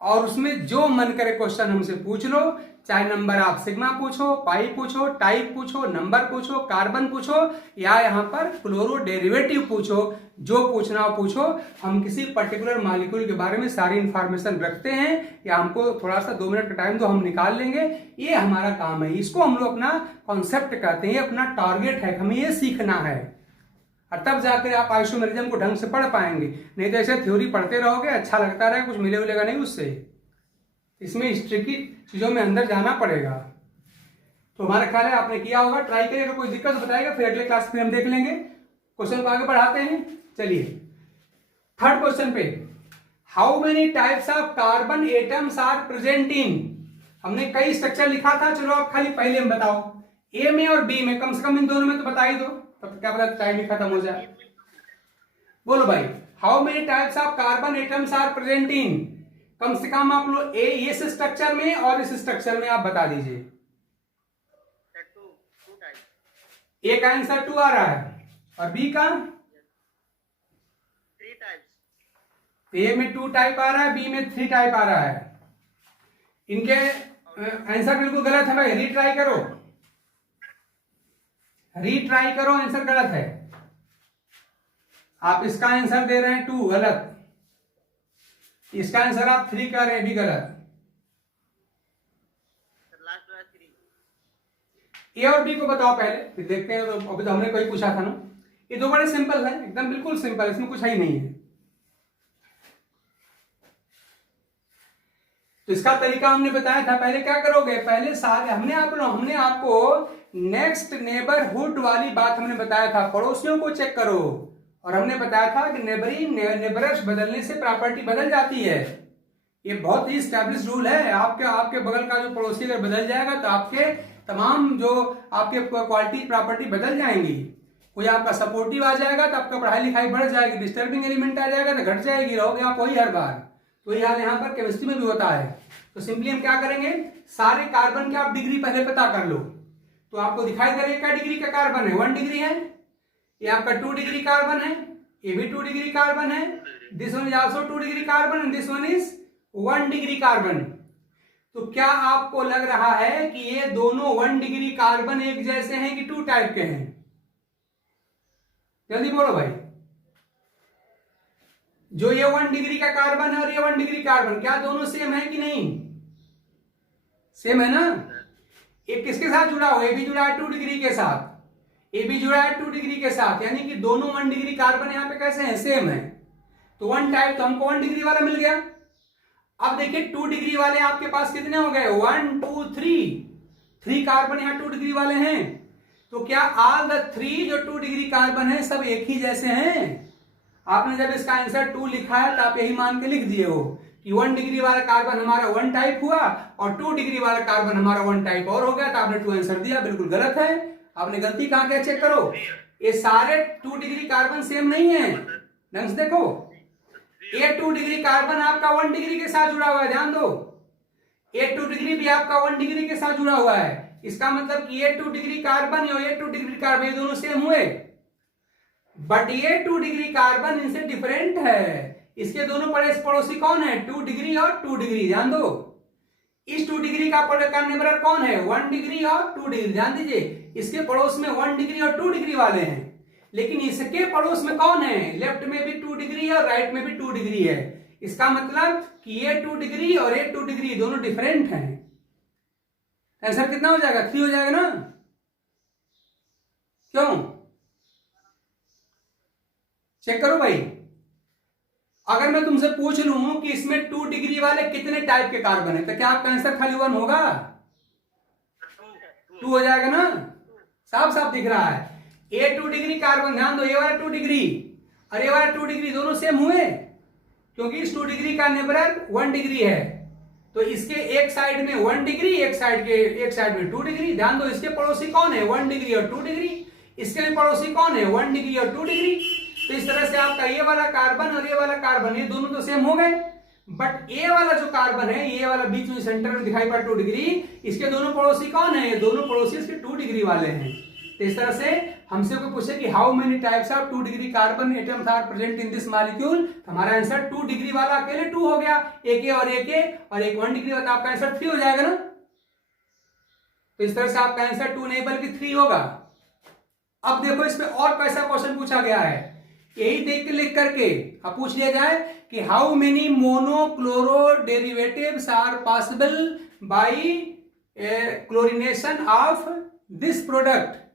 और उसमें जो मन करे क्वेश्चन हमसे पूछ लो, चाहे नंबर आप सिग्मा पूछो, पाई पूछो, टाइप पूछो, नंबर पूछो, कार्बन पूछो, या यहाँ पर क्लोरो डेरिवेटिव पूछो, जो पूछना हो पूछो। हम किसी पर्टिकुलर मॉलिक्यूल के बारे में सारी इंफॉर्मेशन रखते हैं, या हमको थोड़ा सा 2 मिनट का टाइम दो, हम निकाल लेंगे। ये हमारा काम है, इसको हम लोग अपना कॉन्सेप्ट कहते हैं, अपना टारगेट है, हमें ये सीखना है, और तब जाकर आप आइसोमेरिज्म को ढंग से पढ़ पाएंगे। नहीं तो ऐसे थ्योरी पढ़ते रहोगे, अच्छा लगता रहे, कुछ मिलेगा नहीं उससे। इसमें हिस्ट्री की चीजों में अंदर जाना पड़ेगा। तो हमारा ख्याल है आपने किया होगा, ट्राई करिएगा, कोई दिक्कत बताएगा, फिर अगले क्लास में हम देख लेंगे। क्वेश्चन को आगे बढ़ाते हैं, चलिए थर्ड क्वेश्चन पे। How many types of carbon atoms are present in. हमने कई स्ट्रक्चर लिखा था, चलो आप खाली पहले में बताओ, ए में और बी में, कम से कम इन दोनों में तो बता ही दो, तब क्या पता टाइम ही खत्म हो जाए। बोलो भाई, how many types of carbon atoms are present in. कम से कम आप लोग इस स्ट्रक्चर में और इस स्ट्रक्चर में आप बता दीजिए। ए का आंसर 2 आ रहा है, और बी का 3 टाइप्स। ए में 2 टाइप आ रहा है, बी में 3 टाइप आ रहा है। इनके आंसर बिल्कुल गलत है भाई, रीट्राई करो, रीट्राई करो, आंसर गलत है। आप इसका आंसर दे रहे हैं 2, गलत। इसका आंसर आप 3 कर रहे हैं, भी गलत। लास्ट वाला 3। ए और बी को बताओ पहले, फिर देखते हैं। अभी तो हमने कोई पूछा था ना, ये 2 बड़े सिंपल है, एकदम बिल्कुल सिंपल, इसमें कुछ है ही नहीं है। तो इसका तरीका हमने बताया था, पहले क्या करोगे, पहले सारे हमने आपको नेक्स्ट नेबरहुड वाली बात हमने बताया था, पड़ोसियों को चेक करो। और हमने बताया था कि नेबरस बदलने से प्रॉपर्टी बदल जाती है। ये बहुत ही स्टैब्लिश रूल है। आपके बगल का जो पड़ोसी अगर बदल जाएगा तो आपके तमाम जो आपके क्वालिटी प्रॉपर्टी बदल जाएंगी। कोई आपका सपोर्टिव आ जाएगा तो आपका पढ़ाई लिखाई बढ़ जाएगी, डिस्टर्बिंग एलिमेंट आ जाएगा तो घट जाएगी, रहोगे आप वही हर बार। तो यह हाल यहाँ पर केमिस्ट्री में भी होता है। तो सिंपली हम क्या करेंगे, सारे कार्बन के आप डिग्री पहले पता कर लो। तो आपको दिखाई दे रहा है क्या डिग्री का कार्बन है, 1 डिग्री है। ये आपका 2 डिग्री कार्बन है, ये भी 2 डिग्री कार्बन है। This one is also 2 degree carbon and this one is 1 degree carbon. तो क्या आपको लग रहा है कि ये दोनों 1 डिग्री कार्बन एक जैसे हैं कि 2 टाइप के हैं? जल्दी बोलो भाई। जो ये 1 डिग्री का कार्बन है और ये 1 डिग्री कार्बन, क्या दोनों सेम है कि नहीं? सेम है ना। ये किसके साथ जुड़ा हुआ है? ये भी जुड़ा है 2 डिग्री के साथ, ये भी जुड़ा है 2 डिग्री के साथ, यानी कि दोनों 1 डिग्री कार्बन यहाँ पे कैसे हैं, सेम है। तो 1 टाइप तो हमको 1 डिग्री वाला मिल गया। अब देखिए 2 डिग्री वाले आपके पास कितने हो गए, 1 2 3 कार्बन यहाँ 2 डिग्री वाले हैं। तो क्या ऑल द 3 जो 2 डिग्री कार्बन है सब एक ही जैसे हैं? आपने जब इसका आंसर 2 लिखा है तो आप यही मान के लिख दिए हो कि 1 डिग्री वाला कार्बन हमारा 1 टाइप हुआ और 2 डिग्री वाला कार्बन हमारा 1 टाइप और हो गया, तो आपने 2 आंसर दिया। बिल्कुल गलत है, आपने गलती कहां क्या चेक करो, ये सारे 2 डिग्री कार्बन सेम नहीं है। ढंग से देखो, ये 2 डिग्री कार्बन आपका 1 डिग्री के साथ जुड़ा हुआ है, ध्यान दो। ये 2 डिग्री भी आपका 1 डिग्री के साथ जुड़ा हुआ है। इसका मतलब कि ये 2 डिग्री कार्बन और ये 2 डिग्री कार्बन ये दोनों सेम हुए, बट ये 2 डिग्री कार्बन इनसे डिफरेंट है। इसके दोनों पड़ोसी कौन है, 2 डिग्री और 2 डिग्री। ध्यान दो, इस 2 डिग्री का नेबरर कौन है, 1 डिग्री और 2 डिग्री। ध्यान दीजिए, इसके पड़ोस में 1 डिग्री और 2 डिग्री वाले हैं, लेकिन इसके पड़ोस में कौन है, लेफ्ट में भी 2 डिग्री है और राइट में भी 2 डिग्री है। इसका मतलब कि ये 2 डिग्री और ये 2 डिग्री दोनों डिफरेंट हैं। आंसर कितना हो जाएगा, 3 हो जाएगा ना। क्यों, चेक करो भाई। अगर मैं तुमसे पूछ लूं कि इसमें 2 डिग्री वाले कितने टाइप के कार्बन है, तो क्या आपका आंसर खाली 1 होगा, 2 हो जाएगा ना। साफ साफ दिख रहा है, ये 2 डिग्री कार्बन, ध्यान दो, ये वाला 2 डिग्री और ये वाला 2 डिग्री दोनों सेम हुए, क्योंकि इस 2 डिग्री का नेबरर 1 डिग्री है। तो इसके एक साइड में 1 डिग्री, एक साइड में 2 डिग्री। ध्यान दो, इसके पड़ोसी कौन है, 1 डिग्री और 2 डिग्री। इसके भी पड़ोसी कौन है, 1 डिग्री और 2 डिग्री। तो इस तरह से आपका ये वाला कार्बन और ये वाला कार्बन ये दोनों तो सेम हो गए, बट ये वाला जो कार्बन है, ये वाला बीच में सेंटर में दिखाई पड़ा 2 डिग्री, इसके दोनों पड़ोसी कौन है, ये दोनों पड़ोसी इसके 2 डिग्री वाले हैं। तो इस तरह से हमसे कोई पूछे कि how many types of 2 degree carbon atoms are present in this molecule, हमारा आंसर 2 डिग्री वाला अकेले 2 हो गया, एक ए और एक 1 डिग्री वाला, आपका आंसर 3 हो जाएगा ना। तो इस तरह से आपका आंसर 2 नहीं बल्कि 3 होगा। अब देखो इसमें और कैसा क्वेश्चन पूछा गया है, यही देख के लिख करके अब पूछ लिया जाए कि how many monochloro derivatives are possible by chlorination of this product.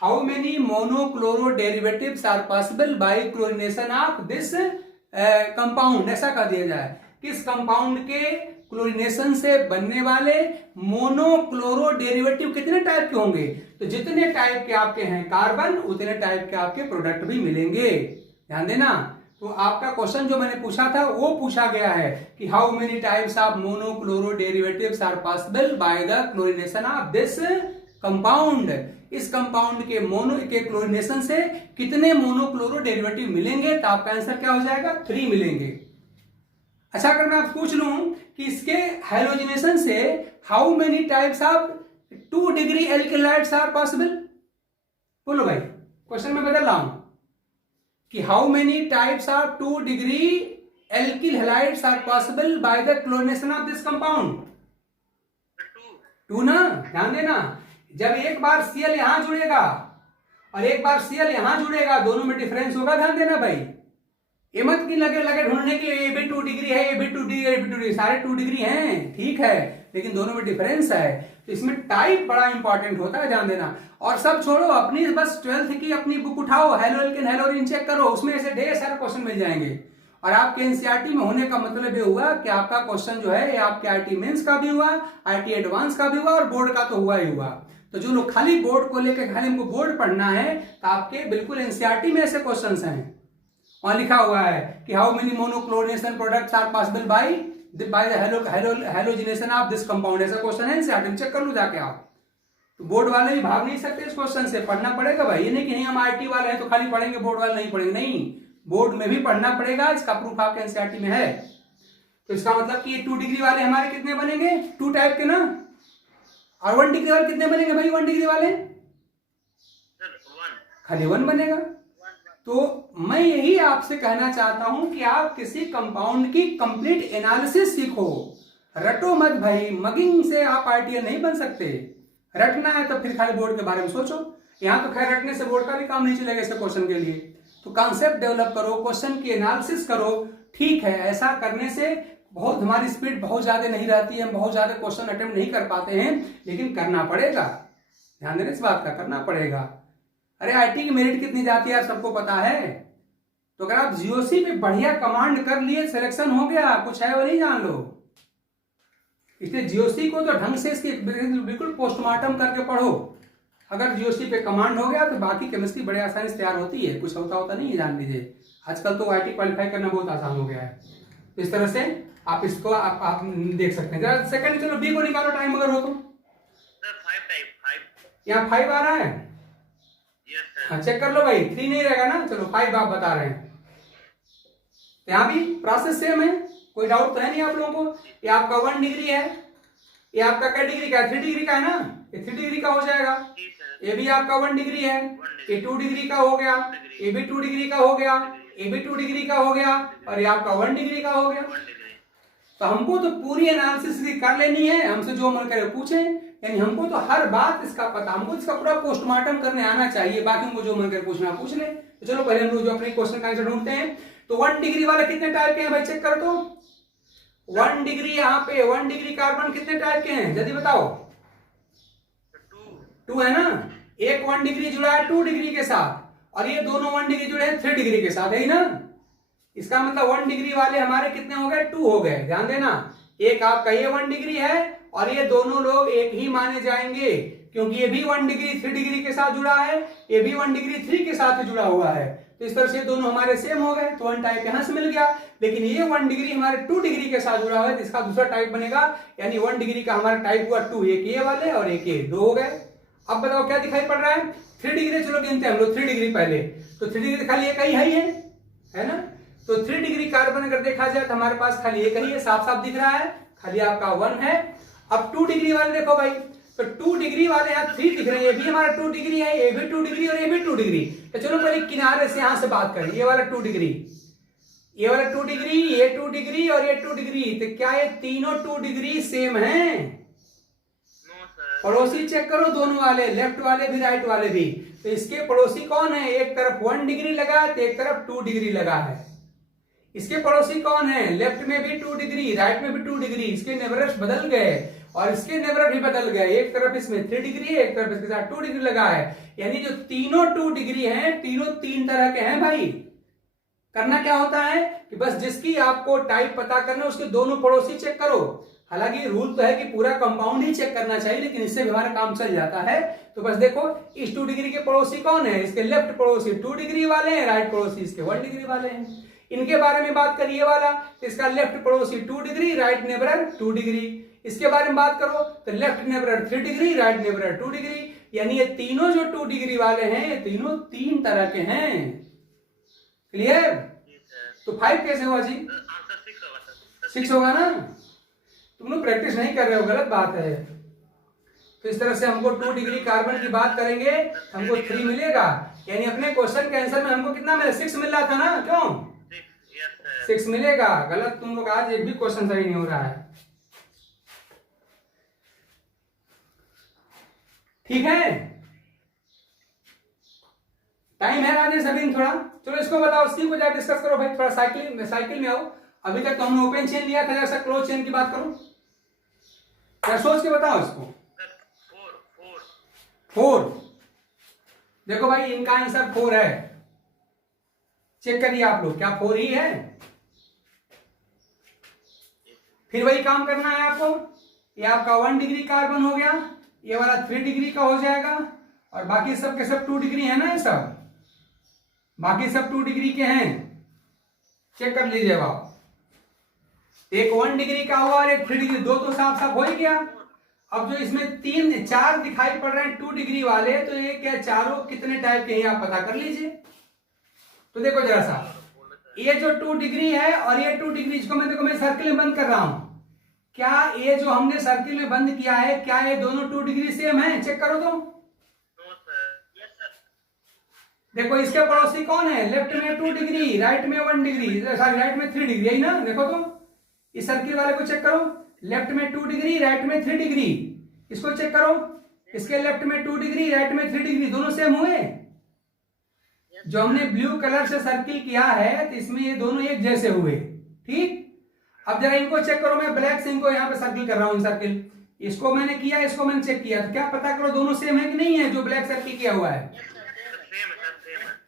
How many monochloro derivatives are possible by chlorination of this compound. ऐसा कर दिया जाए, किस कंपाउंड के क्लोरिनेशन से बनने वाले मोनोक्लोरो डेरिवेटिव कितने टाइप के होंगे। तो जितने टाइप के आपके हैं कार्बन, उतने टाइप के आपके प्रोडक्ट भी मिलेंगे। ध्यान देना, तो आपका क्वेश्चन जो मैंने पूछा था वो पूछा गया है कि how many types of monochloro derivatives are possible by the chlorination of this compound. इस कंपाउंड के क्लोरिनेशन से कितने मोनोक्लोरो डेरिवेटिव मिलेंगे, तो आपका आंसर क्या हो जाएगा, 3 मिलेंगे। अच्छा, अगर मैं आपसे पूछ लूं कि इसके हैलोजिनेशन से how many types of 2 degree alkyl halides are possible, बोलो भाई, क्वेश्चन में बदल रहा हूं कि how many types of 2 degree alkyl halides are possible by the chlorination of this compound. 2 ना। ध्यान देना, जब एक बार Cl यहां जुड़ेगा और एक बार Cl यहां जुड़ेगा, दोनों में डिफरेंस होगा। ध्यान देना भाई, ये मत की लगे ढूंढने के लिए ये भी 2 डिग्री है, ये भी 2 डिग्री, ये भी 2 डिग्री, सारे 2 डिग्री हैं, ठीक है, लेकिन दोनों में डिफरेंस है। तो इसमें टाइप बड़ा इंपॉर्टेंट होता है, ध्यान देना। और सब छोड़ो, अपनी बस 12th की अपनी बुक उठाओ, हेलो एल्केन हेलोरिन चेक करो, उसमें ऐसे ढेर सारे क्वेश्चन मिल जाएंगे। और आपके एनसीईआरटी में होने का मतलब ये हुआ कि आपका क्वेश्चन जो है ये आपके आईटी मेंस का भी हुआ, आईटी एडवांस का भी हुआ और बोर्ड का तो हुआ ही हुआ। तो जो लोग खाली बोर्ड को लेकर खाली हमको बोर्ड पढ़ना है, तो आपके बिल्कुल एनसीईआरटी में ऐसे क्वेश्चन हैं। वहां लिखा हुआ है कि how many monochlorination products are possible by the halogenation of this compound. ऐसा क्वेश्चन है एनसीईआरटी, चेक कर लो जाके आप। तो बोर्ड वाले भी भाग नहीं सकते इस क्वेश्चन से, पढ़ना पड़ेगा भाई। ये नहीं कि नहीं हम आईटी वाले हैं तो खाली पढ़ेंगे, बोर्ड वाले नहीं पढ़ेंगे, नहीं, बोर्ड में भी पढ़ना पड़ेगा। इसका प्रूफ आपके एनसीईआरटी में है। तो इसका मतलब कि 2 डिग्री वाले हमारे कितने बनेंगे, 2 टाइप के ना, और 1 डिग्री वाले कितने बनेंगे भाई, 1 डिग्री वाले खाली 1 बनेगा। तो मैं यही आपसे कहना चाहता हूं कि आप किसी कंपाउंड की कंप्लीट एनालिसिस सीखो, रटो मत भाई। मगिंग से आप आईटीआई नहीं बन सकते। रटना है तो फिर खाली बोर्ड के बारे में सोचो। यहां तो खैर रटने से बोर्ड का भी काम नहीं चलेगा इस क्वेश्चन के लिए। तो कॉन्सेप्ट डेवलप करो, क्वेश्चन की एनालिसिस करो, ठीक है। ऐसा करने से बहुत हमारी स्पीड बहुत ज्यादा नहीं रहती है, हम बहुत ज्यादा क्वेश्चन अटेम्प्ट नहीं कर पाते हैं, लेकिन करना पड़ेगा। ध्यान देना इस बात का, करना पड़ेगा। अरे आईटी की मेरिट कितनी जाती है सबको पता है। तो अगर आप जीओसी पे बढ़िया कमांड कर लिए, सिलेक्शन हो गया, कुछ है वो नहीं जान लो। इसलिए जीओसी को तो ढंग से इसकी बिल्कुल पोस्टमार्टम करके पढ़ो। अगर जीओसी पे कमांड हो गया तो बाकी केमिस्ट्री बड़े आसानी से तैयार होती है, कुछ होता नहीं है, जान लीजिए। आजकल तो आईटी क्वालिफाई करना बहुत आसान हो गया है। तो इस तरह से आप इसको आप देख सकते हैं। जरा सेकंड, चलो बी को निकालो टाइम अगर हो तो। यहाँ 5 आ रहा है। हाँ चेक कर लो भाई, 3 नहीं रहेगा ना, चलो 5 आप बता रहे हैं। यहाँ भी प्रोसेस सेम है, कोई डाउट तो है नहीं आप लोगों को। ये आपका 1 डिग्री है, ये आपका क्या डिग्री का है, 3 डिग्री का है ना, ये 3 डिग्री का हो जाएगा। ये भी आपका 1 डिग्री है, ये 2 डिग्री का हो गया, ये भी 2 डिग्री का हो गया, ये भी 2 डिग्री का हो गया, और ये आपका 1 डिग्री का हो गया। तो हमको तो पूरी एनालिसिस कर लेनी है, हमसे जो मन करे पूछे, यानी हमको तो हर बात इसका पता, हमको इसका पूरा पोस्टमार्टम करने आना चाहिए। बाकी हमको जो मन करे पूछना पूछ ले। तो चलो पहले हम लोग जो अपने क्वेश्चन का आंसर ढूंढते हैं। तो 1 डिग्री वाले कितने टाइप के हैं भाई, चेक कर दो। 1 डिग्री, यहाँ पे 1 डिग्री कार्बन कितने टाइप के हैं जल्दी बताओ। 2 है ना, एक 1 डिग्री जुड़ा है 2 डिग्री के साथ, और ये दोनों 1 डिग्री जुड़े हैं 3 डिग्री के साथ, है ना। इसका मतलब 1 डिग्री वाले हमारे कितने हो गए, 2 हो गए। ध्यान देना, एक आपका ये 1 डिग्री है और ये दोनों लोग एक ही माने जाएंगे, क्योंकि ये भी 1 डिग्री 3 डिग्री के साथ जुड़ा है, ये भी 1 डिग्री 3 के साथ जुड़ा हुआ है। तो इस तरह से दोनों हमारे सेम हो गए, तो 1 टाइप यहां से मिल गया। लेकिन ये 1 डिग्री हमारे 2 डिग्री के साथ जुड़ा हुआ है, तो इसका दूसरा टाइप बनेगा, यानी 1 डिग्री का हमारा टाइप हुआ 2, एक ये वाले और एक ये, 2 हो गए। अब बताओ क्या दिखाई पड़ रहा है, 3 डिग्री, चलो गिनते हैं हम लोग 3 डिग्री पहले। तो 3 डिग्री खाली एक ही है ना। तो 3 डिग्री कार्बन अगर देखा जाए तो हमारे पास खाली एक ही है, साफ साफ दिख रहा है, खाली आपका 1 है। अब 2 डिग्री वाले देखो भाई, तो 2 डिग्री वाले यहाँ 3 दिख रहे हैं, ये भी हमारा 2 डिग्री है, ये भी 2 डिग्री और ये भी 2 डिग्री। तो चलो पहले किनारे से यहां से बात करें, ये वाला 2 डिग्री, ये वाला 2 डिग्री, ये 2 डिग्री और ये 2 डिग्री, तो क्या ये तीनों 2 डिग्री सेम हैं? पड़ोसी चेक करो, दोनों वाले, लेफ्ट वाले भी राइट वाले भी। तो इसके पड़ोसी कौन है, एक तरफ 1 डिग्री लगा है तो एक तरफ 2 डिग्री लगा है। इसके पड़ोसी कौन है, लेफ्ट में भी 2 डिग्री, राइट में भी 2 डिग्री। इसके नेबरर्स बदल गए और इसके नेबरर भी बदल गए, एक तरफ इसमें 3 डिग्री है, एक तरफ इसके साथ 2 डिग्री लगा है। यानी जो तीनों 2 डिग्री हैं, तीनों 3 तरह के हैं भाई। करना क्या होता है कि बस जिसकी आपको टाइप पता करना है उसके दोनों पड़ोसी चेक करो। हालांकि रूल तो है कि पूरा कंपाउंड ही चेक करना चाहिए, लेकिन इससे भी हमारा काम चल जाता है। तो बस देखो, इस 2 डिग्री के पड़ोसी कौन है, इसके लेफ्ट पड़ोसी 2 डिग्री वाले हैं, राइट पड़ोसी इसके 1 डिग्री वाले हैं। इनके बारे में बात करिए वाला, तो इसका लेफ्ट पड़ोसी 2 डिग्री, राइट नेबरर 2 डिग्री। इसके बारे में बात करो तो लेफ्ट नेबरर 3 डिग्री, राइट नेबरर 2 डिग्री। यानी ये तीनों जो 2 डिग्री वाले हैं, ये तीनों 3 तरह के हैं। क्लियर? तो 5 कैसे हुआ जी? 6 होगा ना। तुम लोग प्रैक्टिस नहीं कर रहे हो, गलत बात है। तो इस तरह से हमको 2 डिग्री कार्बन की बात करेंगे, हमको 3 मिलेगा। यानी अपने क्वेश्चन के आंसर में हमको कितना मिला, 6 मिल रहा था ना, क्यों 6 मिलेगा। गलत, तुम लोग आज एक भी क्वेश्चन सही नहीं हो रहा है। ठीक है, टाइम है राजेश अभी थोड़ा। चलो इसको बताओ, सी को जाकर डिस्कस करो भाई, थोड़ा साइकिल में आओ। अभी तक तो हमने ओपन चेन लिया था, जैसा क्लोज चेन की बात करो, क्या सोच के बताओ इसको। 4 देखो भाई, इनका आंसर 4 है। चेक करिए आप लोग, क्या 4 ही है? फिर वही काम करना है आपको। ये आपका 1 डिग्री कार्बन हो गया, ये वाला 3 डिग्री का हो जाएगा, और बाकी सब के सब 2 डिग्री है ना, ये सब बाकी सब 2 डिग्री के हैं। चेक कर लीजिए आप, एक 1 डिग्री का हुआ और एक 3 डिग्री, 2 तो साफ साफ हो ही गया। अब जो इसमें 3 4 दिखाई पड़ रहे हैं 2 डिग्री वाले, तो ये क्या चारों कितने टाइप के हैं आप पता कर लीजिए। तो देखो जरा सा, ये जो 2 डिग्री है और ये 2 डिग्री, इसको मैं देखो मैं सर्किल में बंद कर रहा हूं, क्या ये जो हमने सर्किल में बंद किया है, क्या ये दोनों 2 डिग्री सेम है? चेक करो तो। देखो इसके पड़ोसी कौन है, लेफ्ट में 2 डिग्री, राइट में 1 डिग्री, सॉरी राइट में 3 डिग्री, यही ना। देखो तो इस सर्किल वाले को चेक करो, लेफ्ट में 2 डिग्री, राइट में 3 डिग्री। इसको चेक करो, इसके लेफ्ट में 2 डिग्री, राइट में 3 डिग्री, दोनों सेम हुए। जो हमने ब्लू कलर से सर्किल किया है, तो इसमें ये दोनों एक जैसे हुए। ठीक, अब जरा इनको चेक करो, मैं ब्लैक से इनको यहाँ पे सर्किल कर रहा हूँ, सर्किल इसको मैंने किया, इसको मैंने चेक किया, तो क्या पता करो दोनों सेम है कि नहीं है, जो ब्लैक सर्किल किया हुआ है।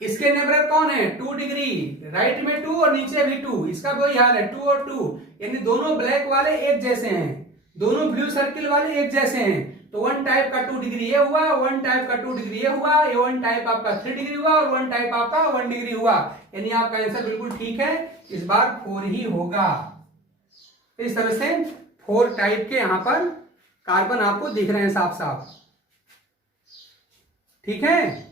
इसके नेबरर कौन है 2 डिग्री, राइट में 2 और नीचे भी 2, इसका भी वही हाल है 2 और 2, यानी दोनों ब्लैक वाले एक जैसे हैं, दोनों ब्लू सर्किल वाले एक जैसे हैं। तो 1 टाइप का 2 डिग्री ये हुआ, 1 टाइप का 2 डिग्री ये हुआ, ये 1 टाइप आपका 3 डिग्री हुआ और 1 टाइप आपका 1 डिग्री हुआ, यानी आपका आंसर बिल्कुल ठीक है, इस बार 4 ही होगा। इस तरह से 4 टाइप के यहां पर कार्बन आपको दिख रहे हैं साफ साफ, ठीक है।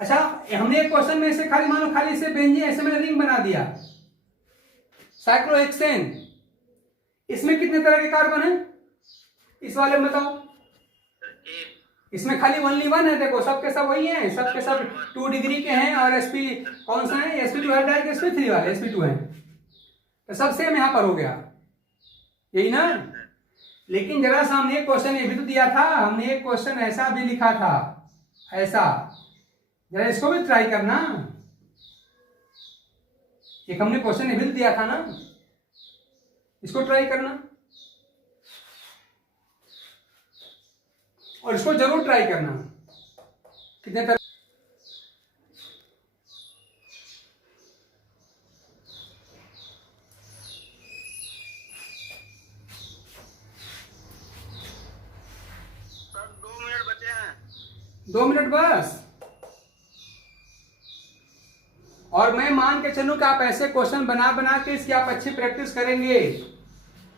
अच्छा, हमने एक क्वेश्चन में से खाली मानो खाली इसे बेंजीन ऐसे मैंने रिंग बना दिया, साइक्लोहेक्सेन, इसमें कितने तरह के कार्बन है इस वाले में बताओ। इसमें खाली ओनली 1 है, देखो सबके सब वही हैं, सबके सब 2 डिग्री के हैं और sp कौन सा है, sp2 हाइड्राइड के sp3 वाले sp2 हैं, तो सब सेम यहां पर हो गया, यही ना। लेकिन जरा सा हमने एक क्वेश्चन ये भी तो दिया था, हमने एक क्वेश्चन ऐसा भी लिखा था, ऐसा, जरा इसको भी ट्राई करना, एक हमने क्वेश्चन ये भी तो दिया था ना, इसको ट्राई करना और इसको जरूर ट्राई करना। कितने तरह सर 2 मिनट बचे हैं। 2 मिनट बस, और मैं मान के चलूं कि आप ऐसे क्वेश्चन बना बना के इसकी आप अच्छी प्रैक्टिस करेंगे,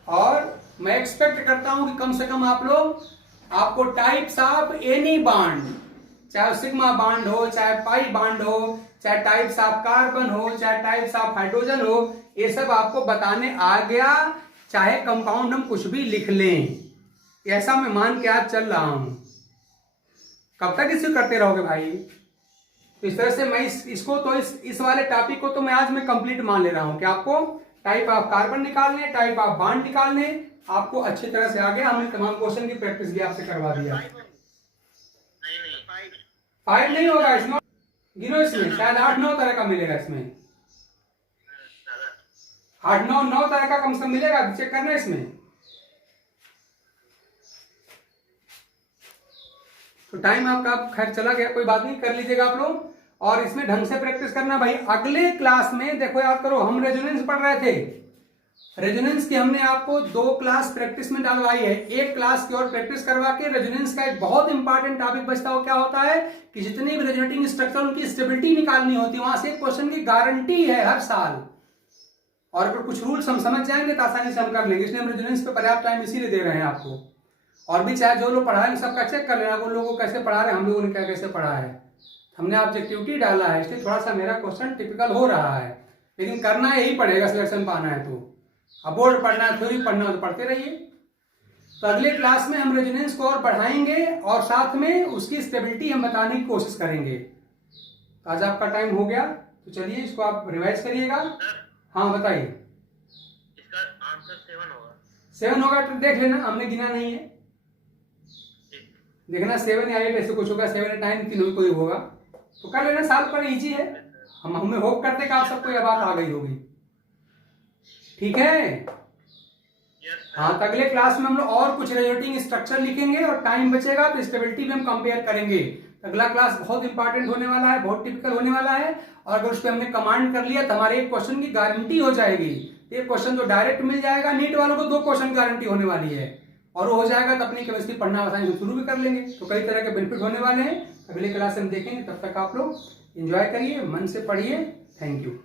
और मैं एक्सपेक्ट करता हूं कि कम से कम आप लोग आपको टाइप्स ऑफ एनी बॉन्ड, चाहे सिग्मा बॉन्ड हो, चाहे पाई बॉन्ड हो, चाहे टाइप्स ऑफ कार्बन हो, चाहे टाइप्स ऑफ हाइड्रोजन हो, ये सब आपको बताने आ गया, चाहे कंपाउंड हम कुछ भी लिख लें, ऐसा मैं मान के आज चल रहा हूं। कब तक इसे करते रहोगे भाई? तो इस तरह से मैं इसको तो इस वाले टॉपिक को तो मैं आज मैं कंप्लीट मान ले रहा हूं कि आपको टाइप ऑफ कार्बन निकालने, टाइप ऑफ बॉन्ड निकालने, आपको अच्छी तरह से आ गया। हमने तमाम क्वेश्चन की प्रैक्टिस भी आपसे करवा दिया। नहीं 5 नहीं होगा इसमें, गिनो इसमें शायद 8-9 तरह का मिलेगा, इसमें 8-9 तरह का कम से कम मिलेगा, चेक करना इसमें। तो टाइम आपका खैर चला गया, कोई बात नहीं, कर लीजिएगा आप लोग, और इसमें ढंग से प्रैक्टिस करना भाई। अगले क्लास में देखो, याद करो, हम रेजोनेंस पढ़ रहे थे, रेजोनेंस की हमने आपको 2 क्लास प्रैक्टिस में डालवाई है, एक क्लास की और प्रैक्टिस करवा के रेजोनेंस का एक बहुत इंपॉर्टेंट टॉपिक बचता हो, क्या होता है कि जितनी भी रेजोनेटिंग स्ट्रक्चर उनकी स्टेबिलिटी निकालनी होती है, वहां से एक क्वेश्चन की गारंटी है हर साल, और अगर कुछ रूल्स हम समझ जाएंगे तो आसानी से हम कर लेंगे। इसलिए हम रेजोनेंस पे पर्याप्त टाइम इसीलिए दे रहे हैं आपको, और भी चाहे जो लोग पढ़ा रहे हैं सबका चेक कर लेना, उन लोगों को कैसे पढ़ा रहे हैं, हम लोगों ने क्या कैसे पढ़ा है। हमने ऑब्जेक्टिविटी डाला है, इसलिए थोड़ा सा मेरा क्वेश्चन टिपिकल हो रहा है, लेकिन करना यही पड़ेगा सिलेक्शन पाना है तो। अब बोर्ड पढ़ना है, थ्योरी पढ़ना है तो पढ़ते रहिए। तो अगले क्लास में हम रेजोनेंस को और बढ़ाएंगे और साथ में उसकी स्टेबिलिटी हम बताने की कोशिश करेंगे। तो आज आपका टाइम हो गया, तो चलिए इसको आप रिवाइज करिएगा। हाँ बताइए। इसका आंसर 7 होगा। 7 होगा तो देख लेना, हमने गिना नहीं है, देखना 7 या 8 ऐसे कुछ होगा, 7 या 9 तीनों में कोई होगा, तो कर लेना, साल पर इजी है। हमें होप करते कि आप सबको यह बात आ गई होगी, ठीक है। हाँ, तो अगले क्लास में हम लोग और कुछ रेजोनेटिंग स्ट्रक्चर लिखेंगे, और टाइम बचेगा तो स्टेबिलिटी भी हम कंपेयर करेंगे। अगला क्लास बहुत इंपॉर्टेंट होने वाला है, बहुत टिपिकल होने वाला है, और अगर उस पर हमने कमांड कर लिया तो हमारे एक क्वेश्चन की गारंटी हो जाएगी। एक क्वेश्चन तो डायरेक्ट मिल जाएगा, नीट वालों को 2 क्वेश्चन गारंटी होने वाली है, और वो हो जाएगा तो अपनी केमिस्ट्री पढ़ना आसानी से शुरू भी कर लेंगे। तो कई तरह के बेनिफिट होने वाले हैं, अगले क्लास में हम देखेंगे। तब तक आप लोग एंजॉय करिए, मन से पढ़िए। Thank you.